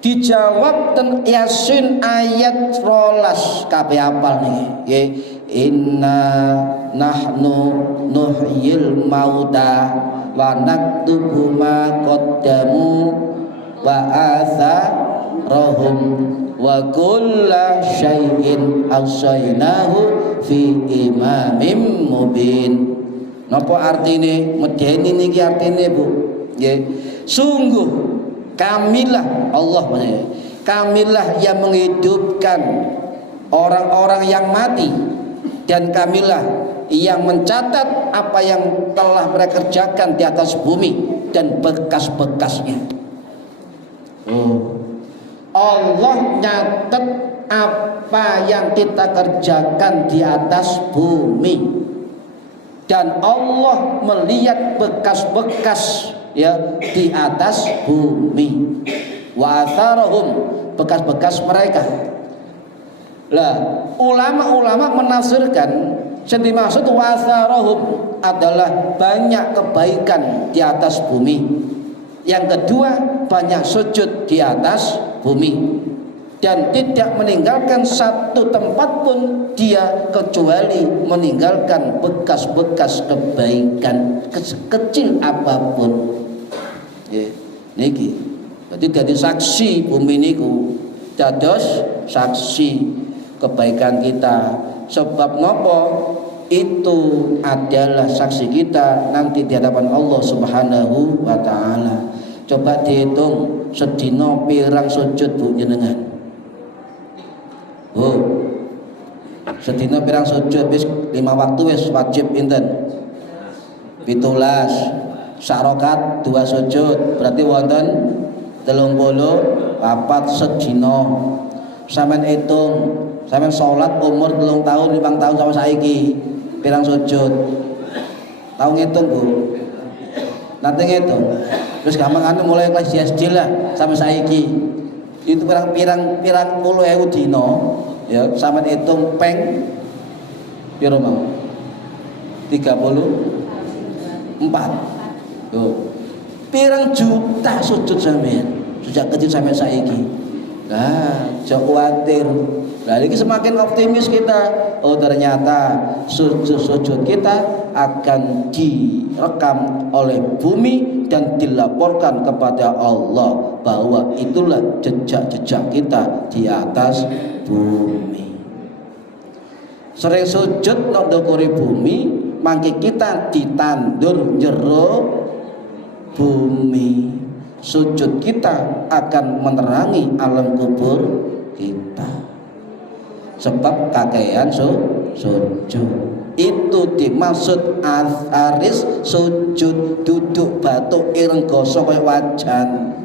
Dijawab ten Yasin ayat 12 kabeh apal niki. Inna nahnu nuhyil mauta wa naktubu ma qaddamu wa atharahum wa kulla syai'in ahsaynahu fi imamin mubin. Napa artine? Medeni niki artine, Bu. Nggih. Sungguh kamilah Allah, kamilah yang menghidupkan orang-orang yang mati, dan kamilah yang mencatat apa yang telah mereka kerjakan di atas bumi dan bekas-bekasnya. Allah nyatet apa yang kita kerjakan di atas bumi, dan Allah melihat bekas-bekas ya di atas bumi. Wa atharahum, bekas-bekas mereka. Lah, ulama-ulama menafsirkan yang dimaksud wa atharahum adalah banyak kebaikan di atas bumi. Yang kedua, banyak sujud di atas bumi, dan tidak meninggalkan satu tempat pun dia kecuali meninggalkan bekas-bekas kebaikan kecil apapun. Niki, berarti jadi saksi bumi niku, dados saksi kebaikan kita. Sebab nopo? Itu adalah saksi kita nanti di hadapan Allah Subhanahu wa taala. Coba dihitung sedina pirang sujud Bu jenengan. Sedina pirang sujud? Wis 5 waktu wis wajib pinten? 17. Sak rakaat 2 sujud, berarti wonten 30 papat sedina. Sampeyan hitung, sampeyan salat umur 3 tahun, 5 tahun sama saiki pirang sujud? Tahu ngitung, Bu? Nanti ngitung. Terus gampang anu mulai kelas SD lah sampai saiki. Itu pirang puluh ewu dina, ya, sampeyan hitung peng piro mau? 34. Tuh. Pirang juta sujud sampeyan sejak kecil sampai saiki. Nah, jangan khawatir. Nah, ini semakin optimis kita. Oh, ternyata sujud kita akan direkam oleh bumi dan dilaporkan kepada Allah bahwa itulah jejak-jejak kita di atas bumi. Sering sujud nang ndukure bumi, mangke kita ditandur jero bumi. Sujud kita akan menerangi alam kubur kita. Sebab kakean sujud. Itu dimaksud aris sujud, duduk batu ireng gosok kaya wajan.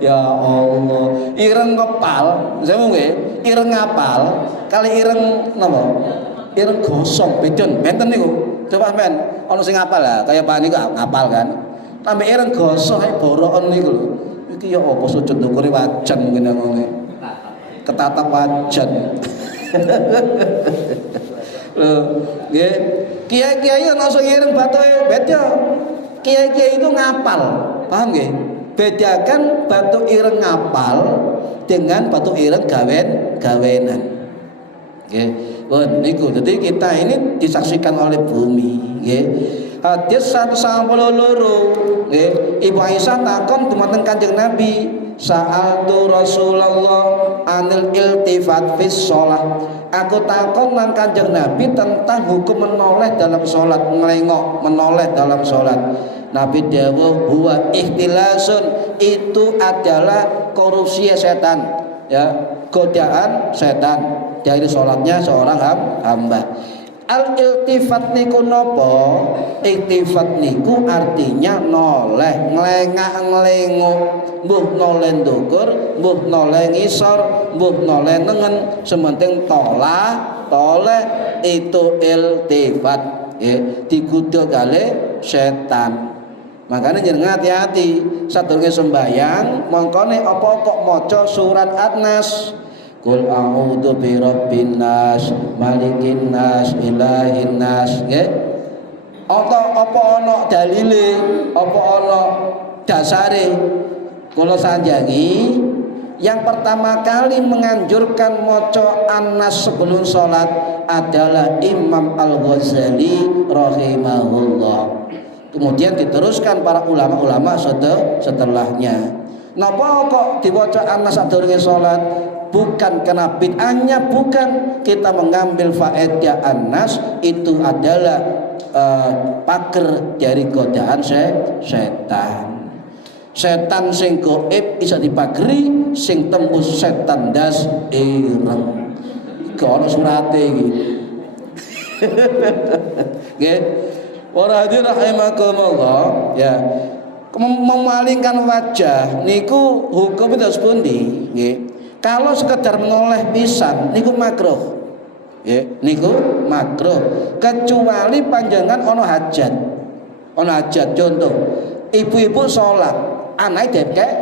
Ya Allah, ireng ngepal, saya mau nggih, ireng ngapal kali ireng napa? Ireng gosong beden, benten niku. Coba men, ono sing ngapal lah, kaya Pak niku ngapal kan. Tambah ireng gosong ae borokan niku lho. Iki ya apa sujud ndukure wajan mungkin ngene. Ketatap wajan. Lho, nggih. Kiai-kiai ono sing ireng batuke beda. Kiai-kiai itu ngapal, paham nggih? Bedakan batu ireng ngapal dengan batu ireng gawenan. Nggih. Bon niku jadi kita ini disaksikan oleh bumi, nggih. Hadis 192, nggih. Ibu Aisyah takon dumateng Kanjeng Nabi, sa'altu Rasulullah anil iltifat fis shalah. Aku takon nang Kanjeng Nabi tentang hukum menoleh dalam salat, ngelengok menoleh dalam salat. Nabi dawuh huwa ihtilasun, itu adalah korupsi setan, ya, godaan setan dari sholatnya seorang hamba. Al-iltifat niku nopo? Iltifat niku artinya noleh, ngelengak-ngelengok, mbuh noleh ndukur, mbuh noleh ngisor, mbuh noleh nengen, sementing toleh itu iltifat, ya, digudo kali setan. Makanya jangan hati-hati sadurunge sembayang mongkone apa kok maca surat An-Nas. Qul a'udzu birabbin nas, malikin nas, ilahin nas, nggih. Apa ana dalile, apa ana dasare? Kula sanjangi yang pertama kali menganjurkan maca An-Nas sebelum salat adalah Imam Al-Ghazali rahimahullah. Kemudian diteruskan para ulama-ulama setelahnya. Napa kok diwaca An-Nas sadurunge salat? Bukan karena bid'ahnya, bukan. Kita mengambil faedah An-Nas itu adalah pager dari godaan setan. Setan sing gaib bisa dipageri, sing tembus setan das ireng. Iki ana surate iki. Nggih. Para hadirin rahimakumullah, ya. Memalingkan wajah niku hukum itu pundi, nggih. Kalau sekedar menoleh pisan niku makruh. Ya, niku makruh. Kecuali panjenengan ono hajat. Ono hajat contoh, ibu-ibu salat, anake dekek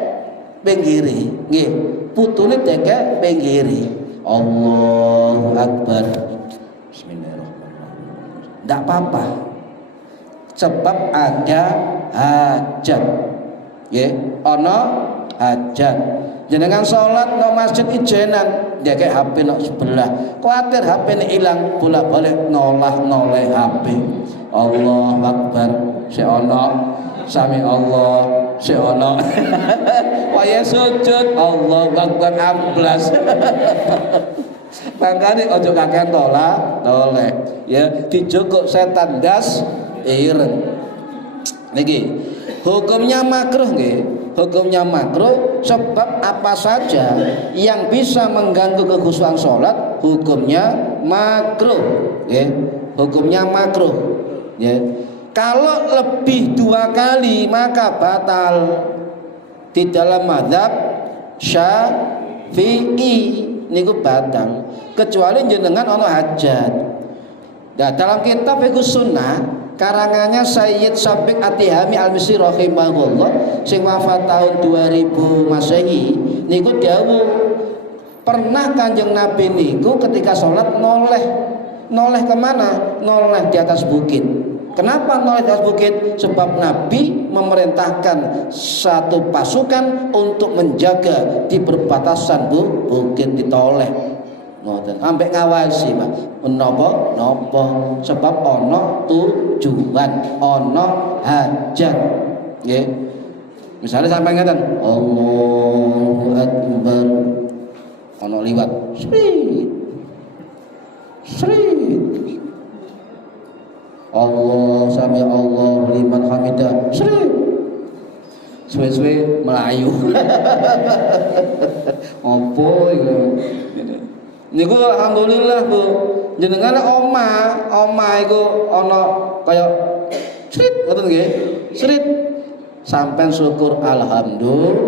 pinggire, nggih. Putune dekek pinggire. Allahu Akbar. Bismillahirrahmanirrahim. Enggak apa-apa. Sebab ada hajat, ya, ono hajat. Jenengan sholat no masjid ijenan, dia kayak HP no sebelah, khawatir HP ini hilang, bolak-balik noleh HP. Allah Akbar, si ono, sami Allah, si ono, waya sujud, Allah Akbar amblas. Makanya ojo kakean noleh, ya, dijogok setan das ireng. Niki hukumnya makruh nggih. Hukumnya makruh sebab apa saja yang bisa mengganggu kekhusyuan salat hukumnya makruh, nggih. Hukumnya makruh, nggih. Kalau lebih 2 kali maka batal. di dalam mazhab Syafi'i niku batal kecuali jenengan ono hajat. Nah, dalam kitab Fiqh Sunnah karangannya Sayyid Sabiq Atihami Al-Misri rahimahullah sing wafat tahun 2000 Masehi niku dawuh pernah Kanjeng Nabi niku ketika sholat noleh kemana? Noleh di atas bukit. Kenapa noleh di atas bukit? Sebab Nabi memerintahkan satu pasukan untuk menjaga di perbatasan bukit ditoleh. Ngoten, ambek ngawasi, Pak. Menapa? Sebab ana tujuan, ana hajat. Nggih. Misalnya sampai ngeten, Allahu Akbar. Ana liwat. Srit. Allah sami Allah liman hamidah. Srit. Suwe-suwe melayu. Opo iku? Niku alhamdulillah Bu. Jenengan oma iku ana kaya srit ngoten nggih. Srit. Sampai syukur alhamdulillah.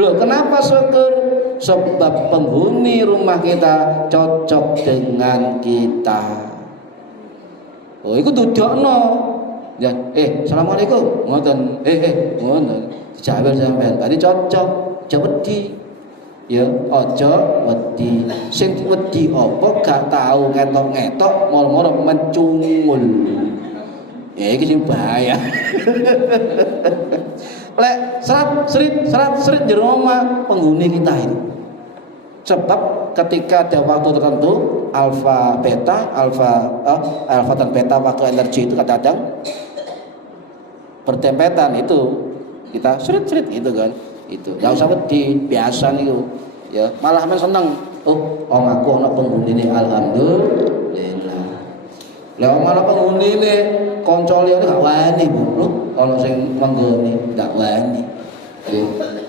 Loh, kenapa syukur? Sebab penghuni rumah kita cocok dengan kita. Oh, iku dudukno. Ya, assalamualaikum. Ngoten. Ngoten. Dijawab sampean. Tadi cocok, aja wedi. Ya, aja wedi. Sing wedi apa gak tahu ngetok-ngetok moro-moro mencungul. Ya iki sing bahaya. Lek serat jero omah penghuni kita itu. Sebab ketika ada waktu tertentu alfa dan beta waktu energi itu kadang-kadang bertempetan itu kita serit itu kan itu nggak usah wedi biasa nih ya malah men seneng om aku ana penghuni ini alhamdulillah lah malah penghuni ini konco liya gak wani Bu ana sing menggoni gak wani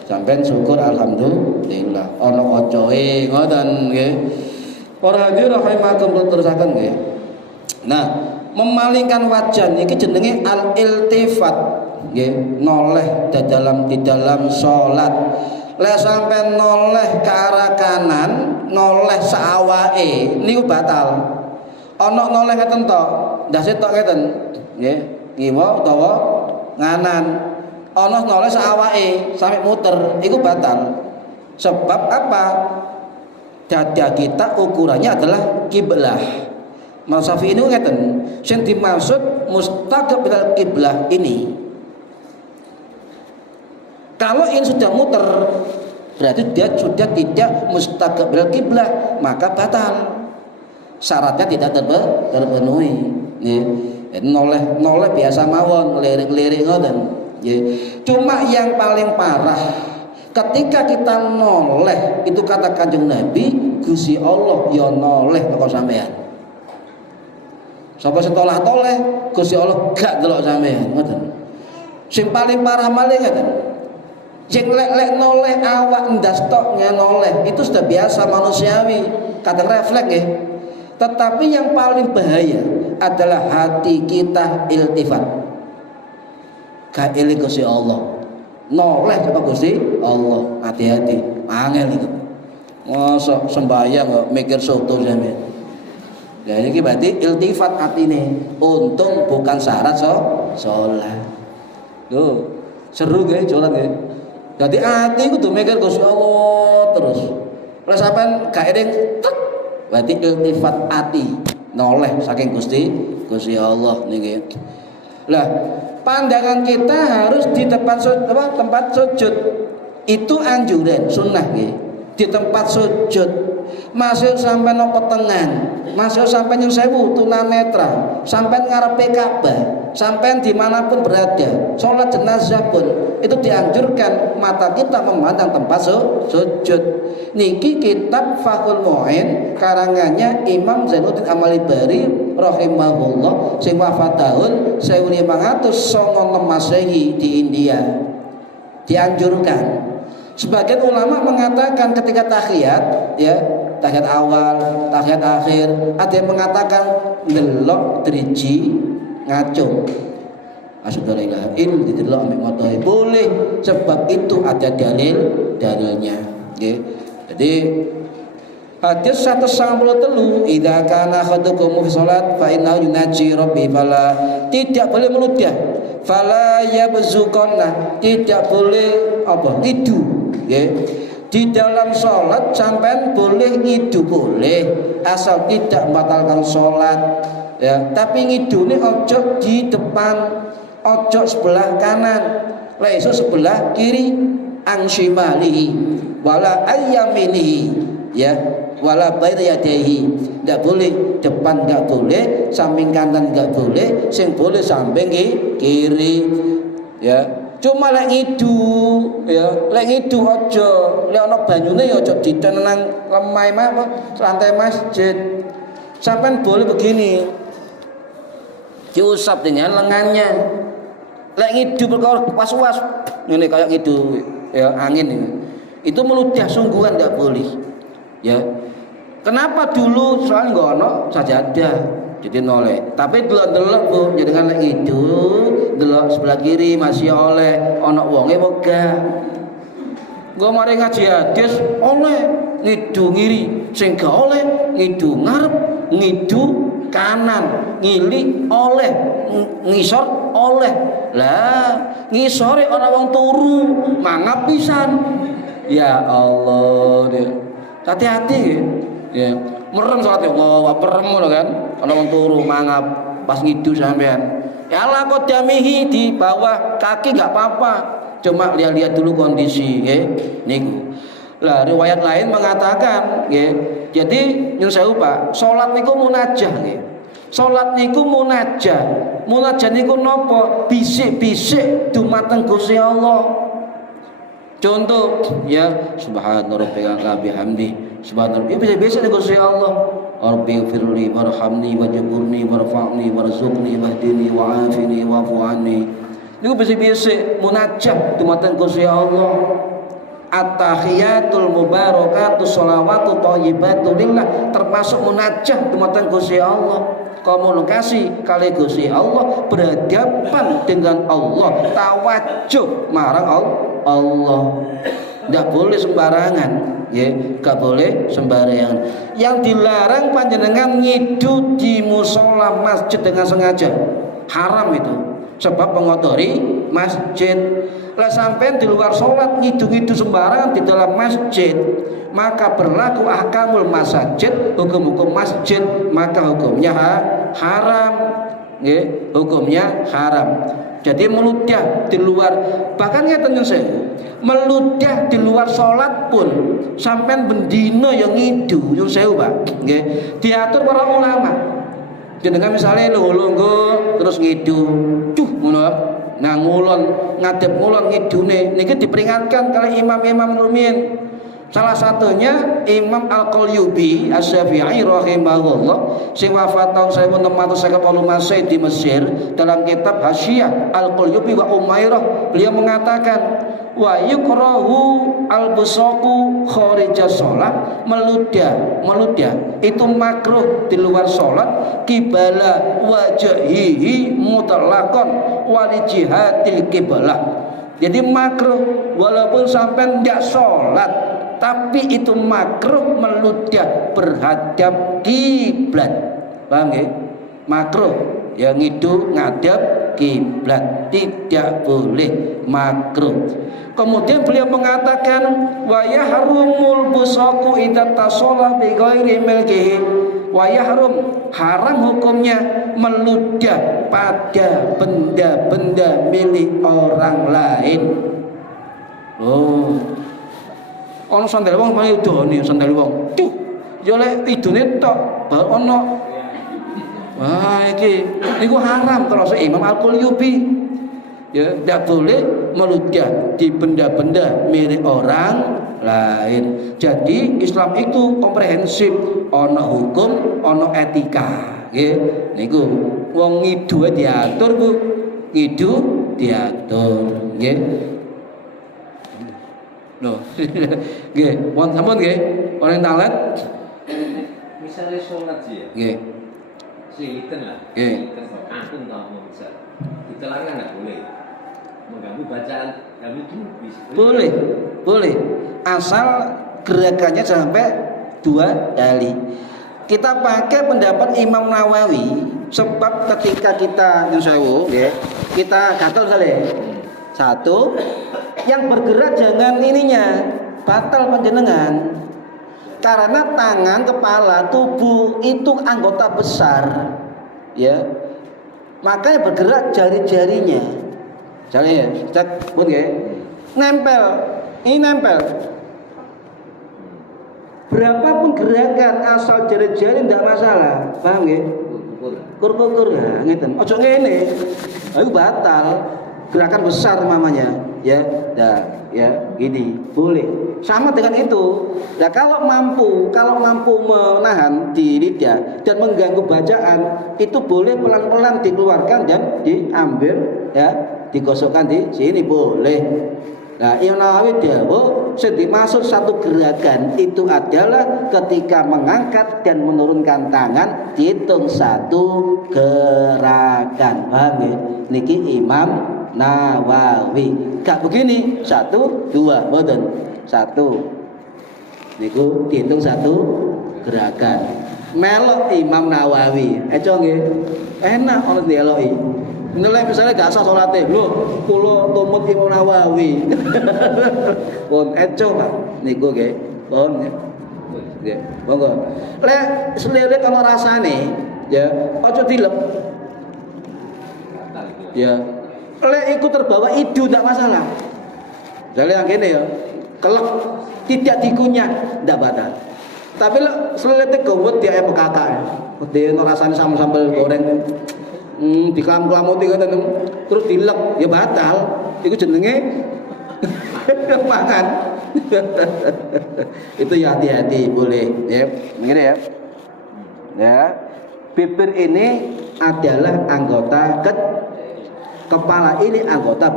sampeyan syukur alhamdulillah ana kacoe ngoten nggih. Para hadirin rahimakumullah terusaken nggih. Nah, memalingkan wajah niki jenenge al-iltifat nggih, noleh di dalam salat. Lek sampeyan noleh ke arah kanan, noleh saawake niku batal. Ana noleh ngeten to, ndase tok ngeten nggih, ngiwa utawa nganan. Ana noleh saawake sampai muter iku batal. Sebab apa? Dada kita ukurannya adalah kiblah. Mas Syafi'i ini ngeten, sing dimaksud mustaqbil kiblah ini. Kalau ini sudah muter, berarti dia sudah tidak mustaqbil kiblah, maka batal. Syaratnya tidak terpenuhi. Noleh biasa mawon, lirik-lirik ngoten. Cuma yang paling parah ketika kita noleh itu kata Kanjeng Nabi Gusti Allah ya noleh kok sampean. Sapa sing toleh Gusti Allah gak delok sampean ngoten. Sing paling parah malih ngoten. Sing lek noleh awak ndas tok noleh itu sudah biasa manusiawi, kadang refleks nggih. Tetapi yang paling bahaya adalah hati kita iltifat. Gak eling Gusti Allah. Noleh sapa Gusti Allah. Hati-hati, angel itu. Mosok sembahyang kok mikir soto sampean. Lah iki berarti iltifat atine. Untung bukan syarat salat. Lho, seru nggih salat nggih. Dadi ati kudu mikir Gusti Allah terus. Lah sampean gak eling berarti iltifat ati. Noleh saking Gusti Allah niki. Lah pandangan kita harus di tempat sujud itu anjuran sunnah nggih. Di tempat sujud masuk sampai no petengan, masuk sampai nyun sewu tunanetra, sampai ngarepe Ka'bah, sampai dimanapun berada, sholat jenazah pun itu dianjurkan mata kita memandang tempat sujud. Niki kitab Fathul Mu'in karangannya Imam Zainuddin Amalibari rahimahullah sing wafat tahun 1596 Masehi di India. Dianjurkan. Sebagian ulama mengatakan ketika tahiyat, ya tahiyat awal, tahiyat akhir, ada yang mengatakan ndelok driji ngacung. asyhadu an la ilaha illallah didelok ambek matahe boleh, sebab itu ada dalilnya nggih. Jadi hadis 193 idza kana ahadukum fi shalat fa innahu yunaji rabbi fala, tidak boleh meludah, fala yabzuqanna, tidak boleh apa ngidu nggih. Di dalam sholat sampean boleh ngidu, boleh asal tidak membatalkan sholat ya. Tapi ngidu ini ojo di depan, ojo sebelah kanan, leso sebelah kiri, angshimalihi wala ayyaminihi ya, wala bayna yadayhi. Tidak boleh depan, enggak boleh samping kanan, enggak boleh, sing boleh samping kiri ya. Cuma lek ngidu ya, lek ngidu aja, lek ana banyune ya aja ditenang lemai lantai masjid. Sampean boleh begini, diusap dengan lengannya. Lek ngidu perkara was-was ngene kayak ngidu ya angin ini, itu meludah sungguhan enggak boleh ya. Kenapa dulu soalnya enggak ono sajadah jadi noleh, tapi delok-delok Bu, jadi kan lek itu delok sebelah kiri masih oleh ana wonge wegah. Nggo mari ngaji hadis oleh ngidu ngiri, sing gak oleh ngidu ngarep, ngidu kanan, ngili oleh, ngisor oleh. Lah, ngisore ana wong turu, mangap pisan. Ya Allah, hati-hati ya. Merem salat ya Allah, merem ngono kan. Ana wong turu mangap pas ngidu sampean. Ya Allah qadamihi, di bawah kaki enggak apa-apa. Cuma lihat-lihat dulu kondisi nggih niku. Lah riwayat lain mengatakan nggih. Jadi nyun sewu Pak, salat niku munajah nggih. Salat niku munajah. Munajah niku napa? Bisik-bisik dumateng Gusti Allah. Contoh ya subhana rabbika bihamdi, subhana rabbika biasa dengan Gusti Allah. Rabbi firli warhamni wajburni warfa'ni warzuqni wahdini wa'afini wa'fu anni. Niku biasa munajat dumateng Gusti Allah. At-tahiyatul mubarakatus sholawatu thayyibatu lillah, termasuk munajat dumateng Gusti Allah. Komunikasi kali Gusti Allah, berhadapan dengan Allah, tawajuh marang Allah. Tidak boleh sembarangan ya, gak boleh sembarangan. Yang dilarang panjenengan ngidu di musola masjid dengan sengaja, haram itu, sebab mengotori masjid. Lah sampai di luar sholat ngidu-ngidu sembarangan di dalam masjid, maka berlaku ahkamul masjid, hukum-hukum masjid, maka hukumnya haram ya, hukumnya haram. Jadi meludah di luar, bahkan ya tentu saya meludah di luar sholat pun sampai bendino yang ngidu yang saya Pak nggih, diatur para ulama. Jenengan misalnya lungguh terus ngidu cuh ngono, nah ngulon ngadep ngulon ngidune niki diperingatkan kali imam-imam rumiyin. Salah satunya Imam Al-Qalyubi Asy-Syafi'i rahimahullah, sing wafat tahun 1650 Masehi di Mesir. Dalam kitab Hasyiah Al-Qalyubi wa Umairah, beliau mengatakan wa yukrahu al-busaqu kharija shalah, meludah itu makruh di luar salat, qibala wajhihi mutlaqan wa li jihatil qiblah. Jadi makruh walaupun sampai tidak sholat, tapi itu makruh meludah berhadap kiblat. Paham nggih? Makruh yang itu ngadap kiblat, tidak boleh, makruh. Kemudian beliau mengatakan wa yahrumul busaqu idza tasalla bi ghairi milkihi, wa yahrum, haram hukumnya meludah pada benda-benda milik orang lain. Oh, ono sandal wong paling idone sandal wong. Tuh, yo lek idone tok, bar ono. Wah, niku haram terus Imam Al-Qalyubi. Ya, tidak boleh meludah di benda-benda milik orang lain. Jadi Islam itu komprehensif, ono hukum, ono etika. Nggih, niku wong ngidu diatur Bu. Ngidu diatur, nggih. Loh. Nggih, wonten sampun nggih. Orang talet misalnya sholat sih ya. nggih. Seliten lah. Seliten kok akun kamu bisa. Ditelan kan nggak boleh. Mengganggu bacaan kami itu bisa. Boleh. Asal gerakannya sampai 2 kali. Kita pakai pendapat Imam Nawawi sebab ketika kita nyusawu, ya, kita gatel saja. Satu, yang bergerak jangan ininya batal panjenengan. Karena tangan, kepala, tubuh itu anggota besar, ya. Makanya bergerak jari-jarinya. Misalnya, cek, pun ya, nempel, ini nempel. Berapapun gerakan asal jari-jari tidak masalah, paham ya? Kur ya, ngeten. Ojo ngene, ayo batal. Gerakan besar namanya, ya. Nah, ya, gini, boleh. Sama dengan itu. Nah, kalau mampu menahan di lidah dan mengganggu bacaan, itu boleh pelan-pelan dikeluarkan dan diambil, ya, digosokkan di sini boleh. Nah, Imam Nawawi dawuh sing dimaksud satu gerakan itu adalah ketika mengangkat dan menurunkan tangan dihitung satu gerakan. Paham ya? Niki Imam Nawawi. Gak begini 1 2 mboten. 1. Niku dihitung satu gerakan. Melok Imam Nawawi. Eco nggih. Enak ono dieloki. Nilai misalnya gak sah sholatnya, loh, kulo tumut Imam Nawawi. Pun eco Pak, niku nggih. Pun nggih. Monggo. Lek selirik ana rasane, ya, aja dilep. Ya. Lek iku terbawa idu ndak masalah. Jadi yang gini ya, kelek tidak dikunyah ndak batal. Tapi lek selirik gowet dia PKK ya. Dia rasane sama sambal goreng. Dikelam-kelamuti ngoten terus dilek ya batal. Iku jenenge mangan. Itu ya hati-hati boleh ya. Begini ya. Ya. Bibir ini adalah anggota kepala ini anggota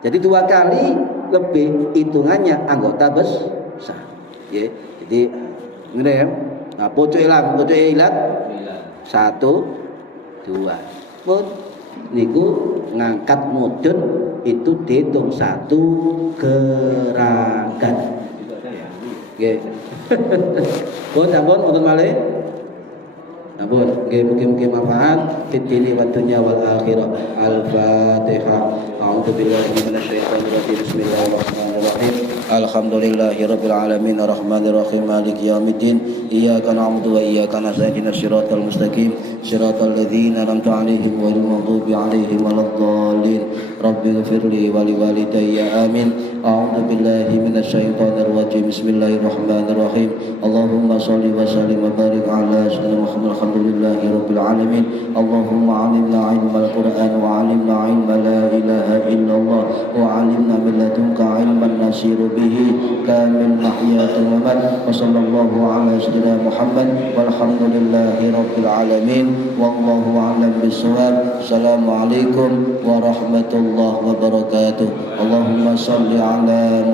jadi 2 kali lebih hitungannya anggota besar. Ya. Jadi ngene ya. Nah, pucuk ilat 1 2 pun niku ngangkat mudun itu dihitung 1 gerakan. Nggih. Pun mboten malih. Ampun, mugi-mugi manfaat fid dini wad dunya wal akhirah. Al-Fatihah. A'udzu billahi minasyaitonir rajim. Bismillahirrahmanirrahim. Alhamdulillahirabbil alamin arrahmanir rahim maliki yaumiddin. Iyyaka na'budu wa iyyaka nasta'in shiratal mustaqim shiratal ladzina an'amta 'alaihim ghairil maghdubi 'alaihim waladdallin. Rabbighfirli wa liwalidayya amin. A'udzu billahi minasyaitonir rajim. Bismillahirrahmanirrahim. Allahumma shalli wa sallim wa barik 'ala sayyidina Muhammad. Alhamdulillahi rabbil alamin. Allahumma 'allimna 'ilmal Qur'an wa 'allimna 'ilma la ilaha illallah wa 'allimna min ladunka 'ilman nasiru bihi kamil mahyatul mamat. Wa sallallahu 'ala sayyidina Muhammad walhamdulillahi rabbil alamin. Wallahu a'lam bissawab. Assalamualaikum warahmatullahi wabarakatuh. Allahumma shalli 'ala